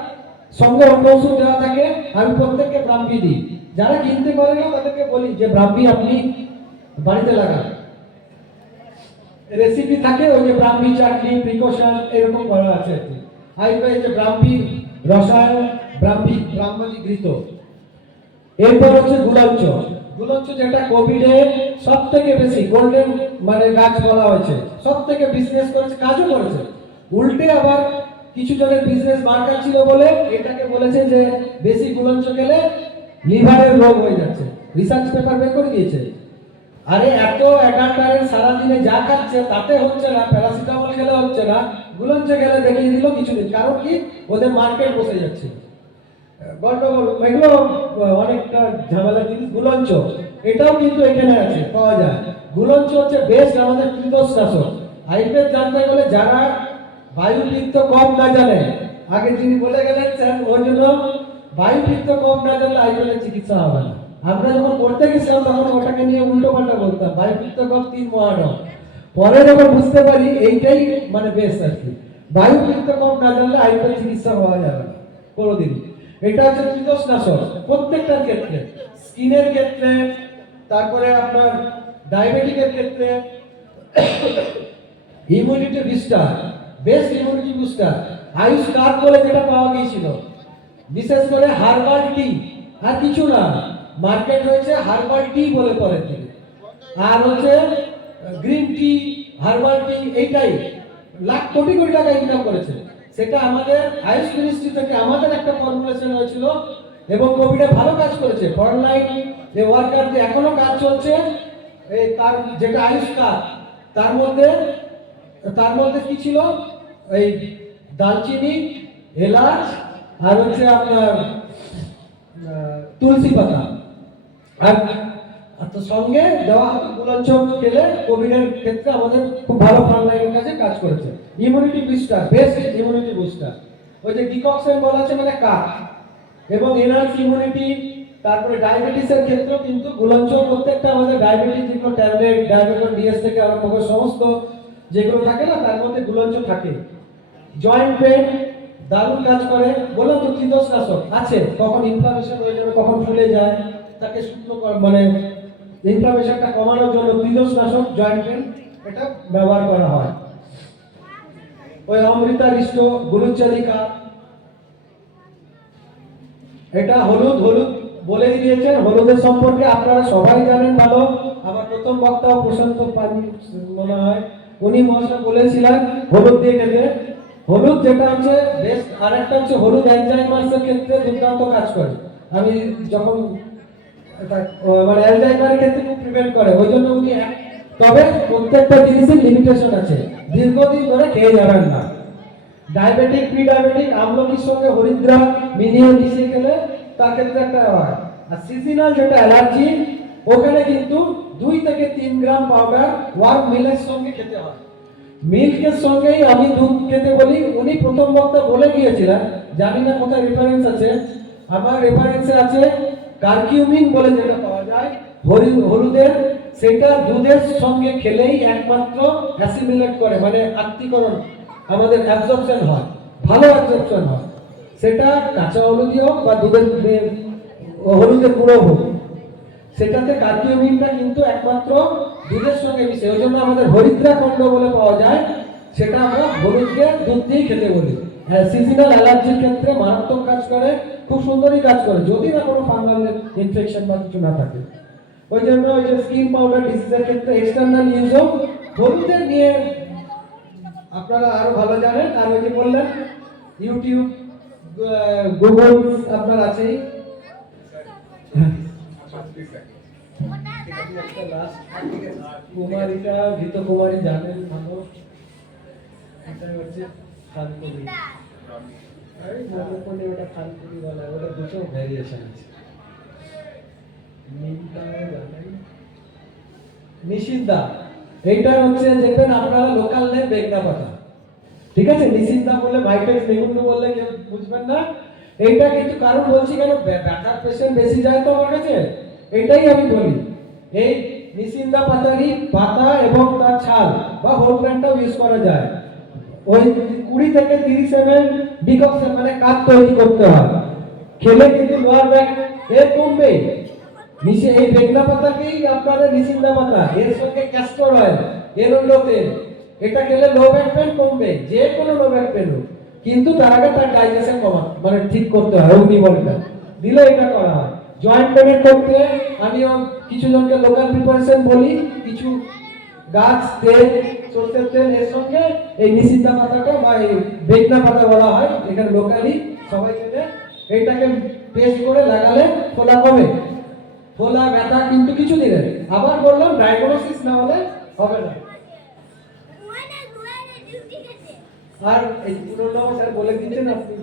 সঙ্গে অন্য ওষুধ দেওয়া থাকে। আমি প্রত্যেককে ব্রাহ্মী দিই। যারা কিনতে পারে না তাদেরকে বলি যে ব্রাহ্মী আপনি বাড়িতে লাগান। রেসিপি থাকে, ওই যে ব্রাহ্মী চাটনি, প্রিকশন, এরকম করা আছে আর কি। যে ব্রাহ্মী রসায়ন, ব্রাহ্মী ঘৃত, এরপর হচ্ছে গুলঞ্চ। গুলঞ্চ যেটা কোভিডে সব থেকে বেশি গোল্ডেন মানে গাছ বলা হয়েছে, সব থেকে বিজনেস করেছে, কাজও করেছে। উল্টে আবার কিছু জনের বিজনেস মার্কা ছিল বলে এটাকে বলেছে যে বেশি গুলঞ্চ খেলে লিভারের রোগ হয়ে যাচ্ছে, রিসার্চ পেপার বের করে দিয়েছে। আরে এত অ্যাডাল্টারের সারাদিনে যা খাচ্ছে তাতে হচ্ছে না, প্যারাসিটামল খেলে হচ্ছে না, গুলঞ্চ খেলে দেখিয়ে দিল কিছুদিন। কারণ কি, ওদের মার্কেট বসে যাচ্ছে। গন্ডগোল এগুলো অনেকটা ঝামেলার জিনিস। গুলঞ্চ এটাও কিন্তু এখানে আছে, পাওয়া যায়। গুলঞ্চ হচ্ছে বেস্ট আমাদের কৃতশ্বাসক। আয়ুর্বেদ জানতে গেলে যারা বায়ুপিত্ত কম না জানে, আগে যিনি বলে গেলেন স্যার, ওই জন্য বায়ুপিত্ত কম না জানলে আয়ুর্বেদের চিকিৎসা হবে না। আমরা যখন পড়তে গেছিলাম তখন ওটাকে নিয়ে উল্টো পাল্টা বলতাম, বায়ুপিত্ত কম 3 মহানব। পরে যখন বুঝতে পারি এইটাই মানে বেস্ট আর কি। বায়ুপিত্ত কম না জানলে আয়ুর্বেদ চিকিৎসা হওয়া যাবে না কোনোদিন। এটা হচ্ছে কৃতশ্বাসক প্রত্যেকটার ক্ষেত্রে, স্কিনের ক্ষেত্রে, তারপরে আপনার ডায়াবেটিকের ক্ষেত্রে, immunity booster, best immunity booster. Ayush card বলে যেটা পাওয়া গিয়েছিল, বিশেষ করে হার্বাল টি, আর কিছু না, মার্কেট হয়েছে হার্বাল টি বলে পরে থেকে, আর হচ্ছে গ্রিন টি, হার্বাল টি, এইটাই লাখ কোটি কোটি টাকা ইনকাম করেছে। সেটা আমাদের আয়ুষ মিনিস্ট্রি থেকে আমাদের একটা ফর্মুলেশন হয়েছিল এবং কোভিডে ভালো কাজ করেছে। ফ্রন্টলাইন যে ওয়ার্কার যে এখনো কাজ চলছে, এই তার যেটা আয়ুষ কার্ড, তার মধ্যে কি ছিল, এই দালচিনি, এলাচ, আর হচ্ছে আপনার তুলসী পাতা, আর তো সঙ্গে দেওয়া গুলঞ্চ খেলে কোভিডের ক্ষেত্রে আমাদের খুব ভালো ফ্রন্টলাইনের কাছে কাজ করেছে। Immunity booster, best immunity booster. ওই যে ডিকক্সন বলা আছে মানে কাঠ, এবং এনার্জি ইমিউনিটি। তারপরে ডায়াবেটিসের ক্ষেত্রেও কিন্তু গুলঞ্চ, প্রত্যেকটা আমাদের ডায়াবেটিস যেগুলো ট্যাবলেট, ডায়াবেটিস ডিএস থেকে আরম্ভ করে সমস্ত যেগুলো থাকে না, তার মধ্যে গুলঞ্চ থাকে। জয়েন্ট পেন দারুণ কাজ করে, বললাম তো কৃতশ্বাসক আছে, কখন ইনফ্লামেশন হয়ে যাবে, কখন ফুলে যায়, তাকে শুকনো মানে ইনফ্লামেশনটা কমানোর জন্য কৃতশ্বাসক জয়েন্ট পেন এটা ব্যবহার করা হয়। ওই অমৃতা রিষ্ট গুলুচালিকা, এটা হলুদ। হলুদ বলে দিয়েছেন, হলুদের সম্পর্কে আপনারা সবাই জানেন ভালো। আমার প্রথম বক্তা প্রশান্ত পানি মনে হয়, উনি মহাশয় বলেছিলেন হলুদ দিয়ে খেতে। হলুদ যেটা হচ্ছে বেস্ট। আর একটা হচ্ছে হলুদ অ্যালজাইমার্সের ক্ষেত্রে দুর্দান্ত কাজ করে। আমি যখন মানে অ্যালজাইমারের ক্ষেত্রে খুব প্রিভেন্ট করে, ওই জন্য উনি, তবে প্রত্যেকটা জিনিসের লিমিটেশন আছে, দীর্ঘদিন ধরে খেয়ে যাবেন না। ডায়াবেটিক, প্রি ডায়াবেটিক আমলকির সঙ্গে হরিদ্রা মিশিয়ে খেলে তার ক্ষেত্রে একটা হয়। আর সিজনাল যেটা অ্যালার্জি, ওখানে কিন্তু 2 থেকে 3 গ্রাম পাউডার ওয়ার্ম মিলের সঙ্গে খেতে হয়। মিল্কের সঙ্গেই আমি দুধ খেতে বলি। উনি প্রথম বক্তা বলে গিয়েছিলেন, জানি না কোথায় রেফারেন্স আছে, আমার রেফারেন্সে আছে কারকিউমিন বলে যেটা পাওয়া যায় হলুদের, সেটা দুধের সঙ্গে খেলেই একমাত্র অ্যাসিমিলেট করে, মানে আত্তীকরণ, আমাদের অ্যাবজর্পশন হয়, ভালো অ্যাবজর্পশন হয়। সেটা কাঁচা হলুদই হোক বা দুধের হলুদের গুঁড়ো হোক, সেটাতে কার্কিউমিনটা কিন্তু একমাত্র দুধের সঙ্গে মিশে। ওই জন্য আমাদের হরিদ্রা খণ্ড বলে পাওয়া যায়, সেটা আমরা হলুদকে দুধ দিয়েই খেতে বলি। হ্যাঁ, সিজনাল অ্যালার্জির ক্ষেত্রে মারাত্মক কাজ করে, খুব সুন্দরই কাজ করে, যদি না কোনো ফাঙ্গাল ইনফেকশন বা কিছু না থাকে। ওই জন্য ওই যে স্কিন পাউডার ডিজিজের ক্ষেত্রে এক্সটার্নাল ইউজও হলুদের নিয়ে আপনারা আরো ভালো জানেন। আর ওই যে বললেন ইউটিউব, গুগল আপনার আছেই। কুমারিটা গীত কুমারী জানেন ভালো, এটা হচ্ছে খানপুরি, ওটা খানপুরি বলা, ওটা দুটো ভ্যারিয়েশন আছে। নিষিদ্ধা, এইটা হচ্ছে দেখবেন আপনারা লোকাল নেম বেগনা পাতা, ঠিক আছে। নিষিদ্ধা বলে ভাইটেক্স বেগুন বললে কেউ বুঝবেন না। এইটা কিন্তু কারণ বলছি কেন, ব্যথার পেশেন্ট বেশি যায় তো আমার কাছে, এইটাই আমি বলি। এই নিষিদ্ধা পাতারই পাতা এবং তার ছাল বা হোল প্ল্যান্টটাও ইউজ করা যায়। ওই 20 থেকে 30 ml ডিককশন মানে কাপ তৈরি করতে হয়, খেলে কিন্তু লোয়ার ব্যাক এর কমবে। নিচে এই বেগনা পাতাকেই আপনারা নিষিদ্ধা পাতা, এর সঙ্গে ক্যাস্টর অয়েল, এরন্ডো তেল, এটা খেলে লো ব্যাক পেন কমবে, যে কোনো লো ব্যাক পেন হোক। কিন্তু তার আগে তার ডাইজেশন কমা মানে ঠিক করতে হয়, অগ্নি বলটা দিলে এটা করা হয়। জয়েন্ট পেনের করতে আমিও কিছু জনকে লোকাল প্রিপারেশন বলি, কিছু গাছ তেল সরষের তেল এর সঙ্গে এই নিষিদ্ধা পাতাটা বা এই বেগনা পাতা বলা হয় এখানে লোকালি সবাই চেনে, এইটাকে পেস্ট করে লাগালে ফোলা কমে, ফোলা ব্যথা কিন্তু কিছু দিনে। আবার বললাম ডায়াগনোসিস না হলে হবে না। আর এই পুরনো স্যার বলে দিচ্ছেন আপনি,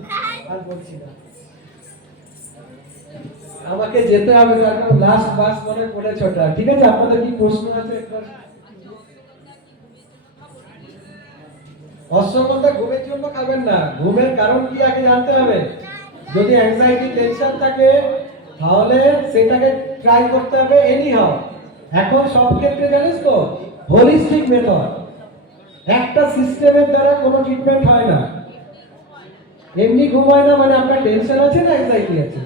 আর বলছি না, আমাকে যেতে হবে, কারণ লাস্ট বাস মনে পড়েছে ওটা। ঠিক আছে, আপনাদের কি প্রশ্ন আছে? একবার অশ্বগন্ধা ঘুমের জন্য খাবেন না, ঘুমের কারণ কি আগে জানতে হবে। যদি অ্যাংজাইটি টেনশন থাকে তাহলে সেটাকে ট্রাই করতে হবে এনি হাউ। এখন সব ক্ষেত্রে জানিস তো হোলিস্টিক মেথড, একটা সিস্টেমের দ্বারা কোনো ট্রিটমেন্ট হয় না। এমনি ঘুম হয় না মানে আপনার টেনশন আছে না অ্যাংজাইটি আছে,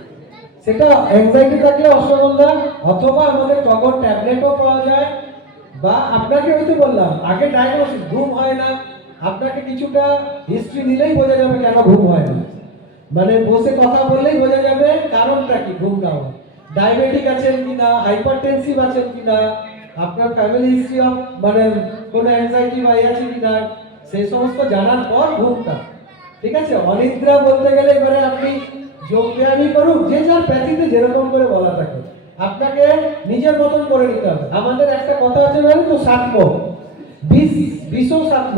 সেটা অ্যাংজাইটি থাকলে অশ্বগন্ধা অথবা আমাদের টগর ট্যাবলেটও পাওয়া যায়, বা আপনাকে হয়তো বললাম আগে ডায়াগনোসিস ঘুম হয় না, আপনাকে কিছুটা হিস্ট্রি নিলেই বোঝা যাবে কেন ঘুম হয় না, মানে বসে কথা বললেই বোঝা যাবে কারণটা কি ঘুম না হওয়া। ডায়াবেটিক আছেন কিনা, হাইপারটেনসিভ আছেন কিনা, আপনার ফ্যামিলি হিস্ট্রি অফ মানে কোনো অ্যাংজাইটি বা আছে কিনা, সেই সমস্ত জানার পর ঘুমটা। ঠিক আছে, অনিদ্রা বলতে গেলে এবারে আপনি যোগব্যায়ামই করুন, যে যার প্যাথিতে যেরকম করে বলা থাকে, আপনাকে নিজের মতন করে নিতে হবে। আমাদের একটা কথা আছে জানেন তো, সাত্ম বিষও সাত্ম।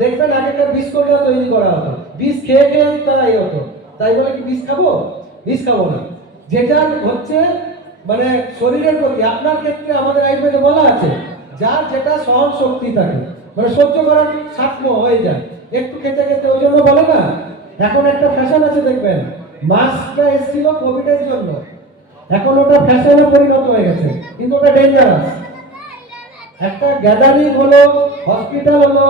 দেখবেন আগেকার বিস্কুটটা তৈরি করা হতো, বিষ খেয়ে খেয়ে তারা এই হতো, তাই বলে কি বিষ খাবো? বিষ খাবো না। যেটা হচ্ছে মানে শরীরের প্রতি, আপনার ক্ষেত্রে আমাদের আয়ুর্বেদে বলা আছে যার যেটা সহন শক্তি থাকে, মানে সহ্য করার সাত্ম হয়ে যায় একটু খেতে খেতে। ওই জন্য বলে না, এখন একটা ফ্যাশন আছে দেখবেন, মাস্কটা এসেছিল কোভিডের জন্য, এখন ওটা ফ্যাশনে পরিণত হয়ে গেছে, কিন্তু ওটা ডেঞ্জারাস। একটা গ্যাদারিং হলো, হসপিটাল হলো,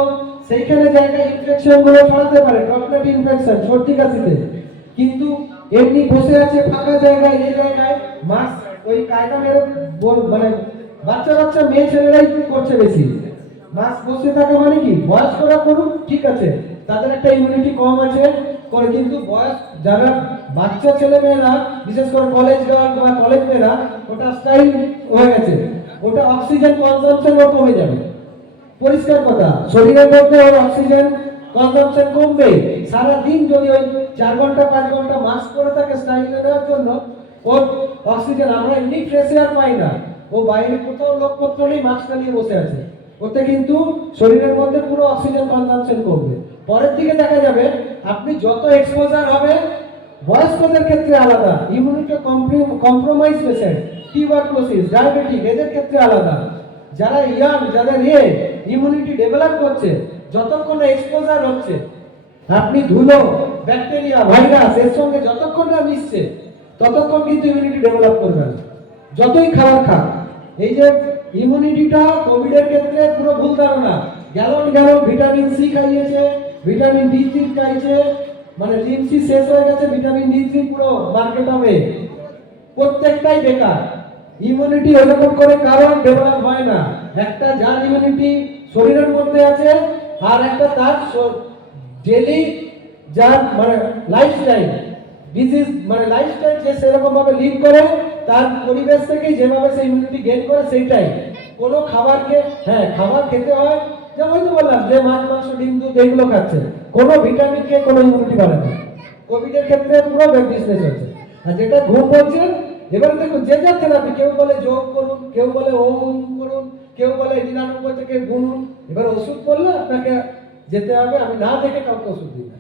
সেইখানে জায়গায় ইনফেকশন গুলো ছড়াতে পারে, ড্রপলেট ইনফেকশন সর্দি কাশিতে, কিন্তু এমনি বসে আছে ফাঁকা জায়গায়, এই জায়গায় মাস্ক ওই কায়দা মেরে মানে বাচ্চা বাচ্চা মেয়ে ছেলেরাই করছে বেশি। মাস্ক বসে থাকে মানে কি, বয়স্করা করুক ঠিক আছে, তাদের একটা ইমিউনিটি কম আছে করে, কিন্তু বয়স যারা বাচ্চা ছেলে মেয়েরা, বিশেষ করে কলেজ গার্ল বা কলেজ মেয়েরা, ওটা স্টাইল হয়ে গেছে, ওটা অক্সিজেন কনজাম্পশন ওর কমে যাবে। পরিষ্কার কথা, শরীরের মধ্যে ওর অক্সিজেন কনজাম্পশন কমবে। সারা দিন যদি ওই 4 ঘন্টা 5 ঘন্টা মাস্ক পরে থাকে স্টাইল নেওয়ার জন্য, ওর অক্সিজেন, আমরা এমনি ফ্রেশ এয়ার পাই না, ও বাইরে কোথাও লোকপত্র নেই, মাস্কটা নিয়ে বসে আছে, ওতে কিন্তু শরীরের মধ্যে পুরো অক্সিজেন কনজাম্পশন করবে। পরের দিকে দেখা যাবে আপনি যত এক্সপোজার হবে, বয়স্কদের ক্ষেত্রে আলাদা, immunity compromise patient, tuberculosis, diabetic, এদের ক্ষেত্রে আলাদা, যারা ইয়াং, যাদের ইমিউনিটি ডেভেলপ করছে, যতক্ষণ এক্সপোজার হচ্ছে, আপনি ধুলো, ব্যাকটেরিয়া, ভাইরাস এর সঙ্গে যতক্ষণ না মিশছে ততক্ষণ কিন্তু ইমিউনিটি ডেভেলপ করবে না, যতই খাবার খান। এই যে ইমিউনিটিটা কোভিডের ক্ষেত্রে পুরো ভুল ধারণা, গ্যালন গ্যালন ভিটামিন সি খাইয়েছে, ভিটামিন ডি3 খাইছে, মানে লিমসি শেষ হয়ে গেছে, ভিটামিন ডি3 পুরো মার্কেট হবে, প্রত্যেকটাই বেকার। ইমিউনিটি এরকম করে কারণ ডেভেলপ হয় না, একটা যার ইমিউনিটি শরীরের মধ্যে আছে, আর একটা তার ডেলি যার মানে লাইফস্টাইল ডিজিজ, মানে লাইফস্টাইল যে সেরকম ভাবে লিড করে, তার পরিবেশ থেকে যেভাবে সেই ইমিউনিটি গেইন করে সেইটাই। কোনো খাবারকে, হ্যাঁ খাবার খেতে হয়, যেমন তো বললাম যে মাছ মাংস ডিম দুধ এগুলো খাচ্ছে, কোনো ভিটামিন কে কোনো ইমিউনিটি বাড়ে না। কোভিডের ক্ষেত্রে পুরো বিজনেস হচ্ছে। আর যেটা ঘুম বলছেন, এবারে দেখুন যে যা থেরাপি, কেউ বলে যোগ করুন, কেউ বলে ওম করুন, কেউ বলে 99 থেকে গুনুন, এবার ওষুধ বললে আপনাকে যেতে হবে, আমি না দেখে কাউকে ওষুধ দিই না,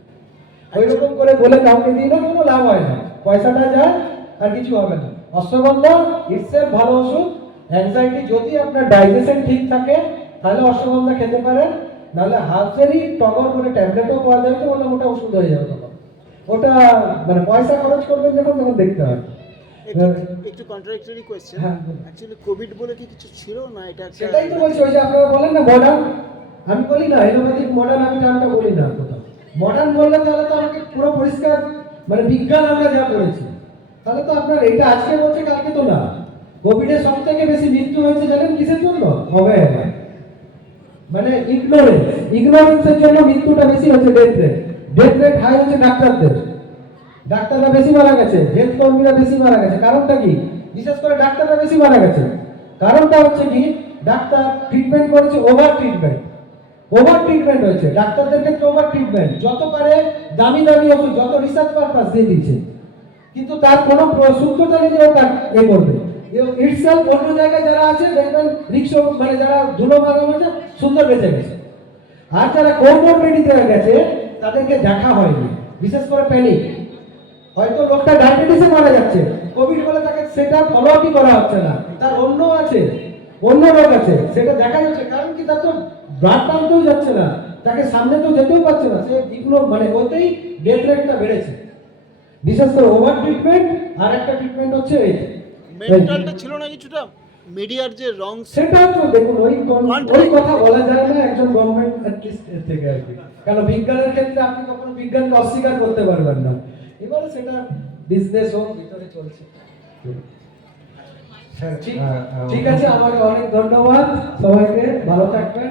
ওই রকম করে বলে কাউকে দিই না, কোনো লাভ হয় না, পয়সাটা যায় আর কিছু হবে না। অশ্বগন্ধা ইটসেলফ ভালো ওষুধ। অ্যাংজাইটি যদি আপনার ডাইজেশন ঠিক থাকে তাহলে অশ্বগন্ধা খেতে পারেন, নাহলে হাফসেরই টগর করে ট্যাবলেটও পাওয়া যায়, তো বললাম ওটা ওষুধ হয়ে যাবে তখন, ওটা মানে পয়সা খরচ করবেন যখন তখন দেখতে হবে। একটু কন্ট্রাডিক্টরি কোশ্চেন, অ্যাকচুয়ালি কোভিড বলে কি কিছু ছিল না? এটা সেটাই তো বলছি, ওই যে আপনারা বলেন না মডার্ন, আমি বলি না এলোপ্যাথিক মডার্ন, আমি নামটা বলি না কোথাও। মডার্ন বললে তাহলে তো আমাকে পুরো পরিষ্কার মানে বিজ্ঞান আমরা যা পড়েছি, তাহলে তো আপনার এটা আজকে বলছে কালকে তো না। কোভিডে সব থেকে বেশি মৃত্যু হয়েছে জানেন কিসের জন্য? অবহেলা, মানে ইগনোরেন্সের জন্য মৃত্যুটা বেশি হচ্ছে, ডেথ রেট হাই হচ্ছে ডাক্তারদের। ডাক্তাররা বেশি মারা গেছে, হেলথ কর্মীরা বেশি মারা গেছে। কারণটা কি? বিশেষ করে ডাক্তাররা বেশি মারা গেছে। কারণটা হচ্ছে কি, ডাক্তার ট্রিটমেন্ট করেছে, ওভার ট্রিটমেন্ট হয়েছে, ডাক্তারদের ক্ষেত্রে ওভার ট্রিটমেন্ট, যত পারে দামি দামি ওষুধ, যত রিসার্চ পারপাস দিয়ে দিচ্ছে, কিন্তু তার কোনো সূত্রটা নেই যে ও এ করবে। ইটসেলফ অন্য জায়গায় যারা আছে দেখবেন রিক্সা মানে যারা ধুলো ভাঙা সুন্দর বেঁচে গেছে, আর যারা কোমরবিডিতে গেছে তাদেরকে দেখা হয়নি, বিশেষ করে প্যানিক। হয়তো লোকটা ডায়াবেটিসে মারা যাচ্ছে, কোভিড বলে তাকে সেটা ফলো আপই করা হচ্ছে না, তার অন্য আছে, অন্য রোগ আছে, সেটা দেখা যাচ্ছে। কারণ কি, তার তো ব্লাড টানতেও যাচ্ছে না, তাকে সামনে তো যেতেও পারছে না, সে এগুলো মানে ওতেই ডেথ রেটটা বেড়েছে, বিশেষ করে ওভার ট্রিটমেন্ট। আর একটা ট্রিটমেন্ট হচ্ছে এই মেন্টালটা ছিল না কিছুটা, মিডিয়ার যে রং সেটা তো দেখুন, ওই কথা বলা যায় না একজন গভর্নমেন্ট অ্যাটলিস্ট থেকে আর কি। কারণ বিজ্ঞানের ক্ষেত্রে আপনি কখনো বিজ্ঞানকে অস্বীকার করতে পারবেন না, এবারে সেটা বিজনেস হোক, ভিতরে চলছে। ঠিক আছে, আমাকে অনেক ধন্যবাদ, সবাইকে ভালো থাকবেন।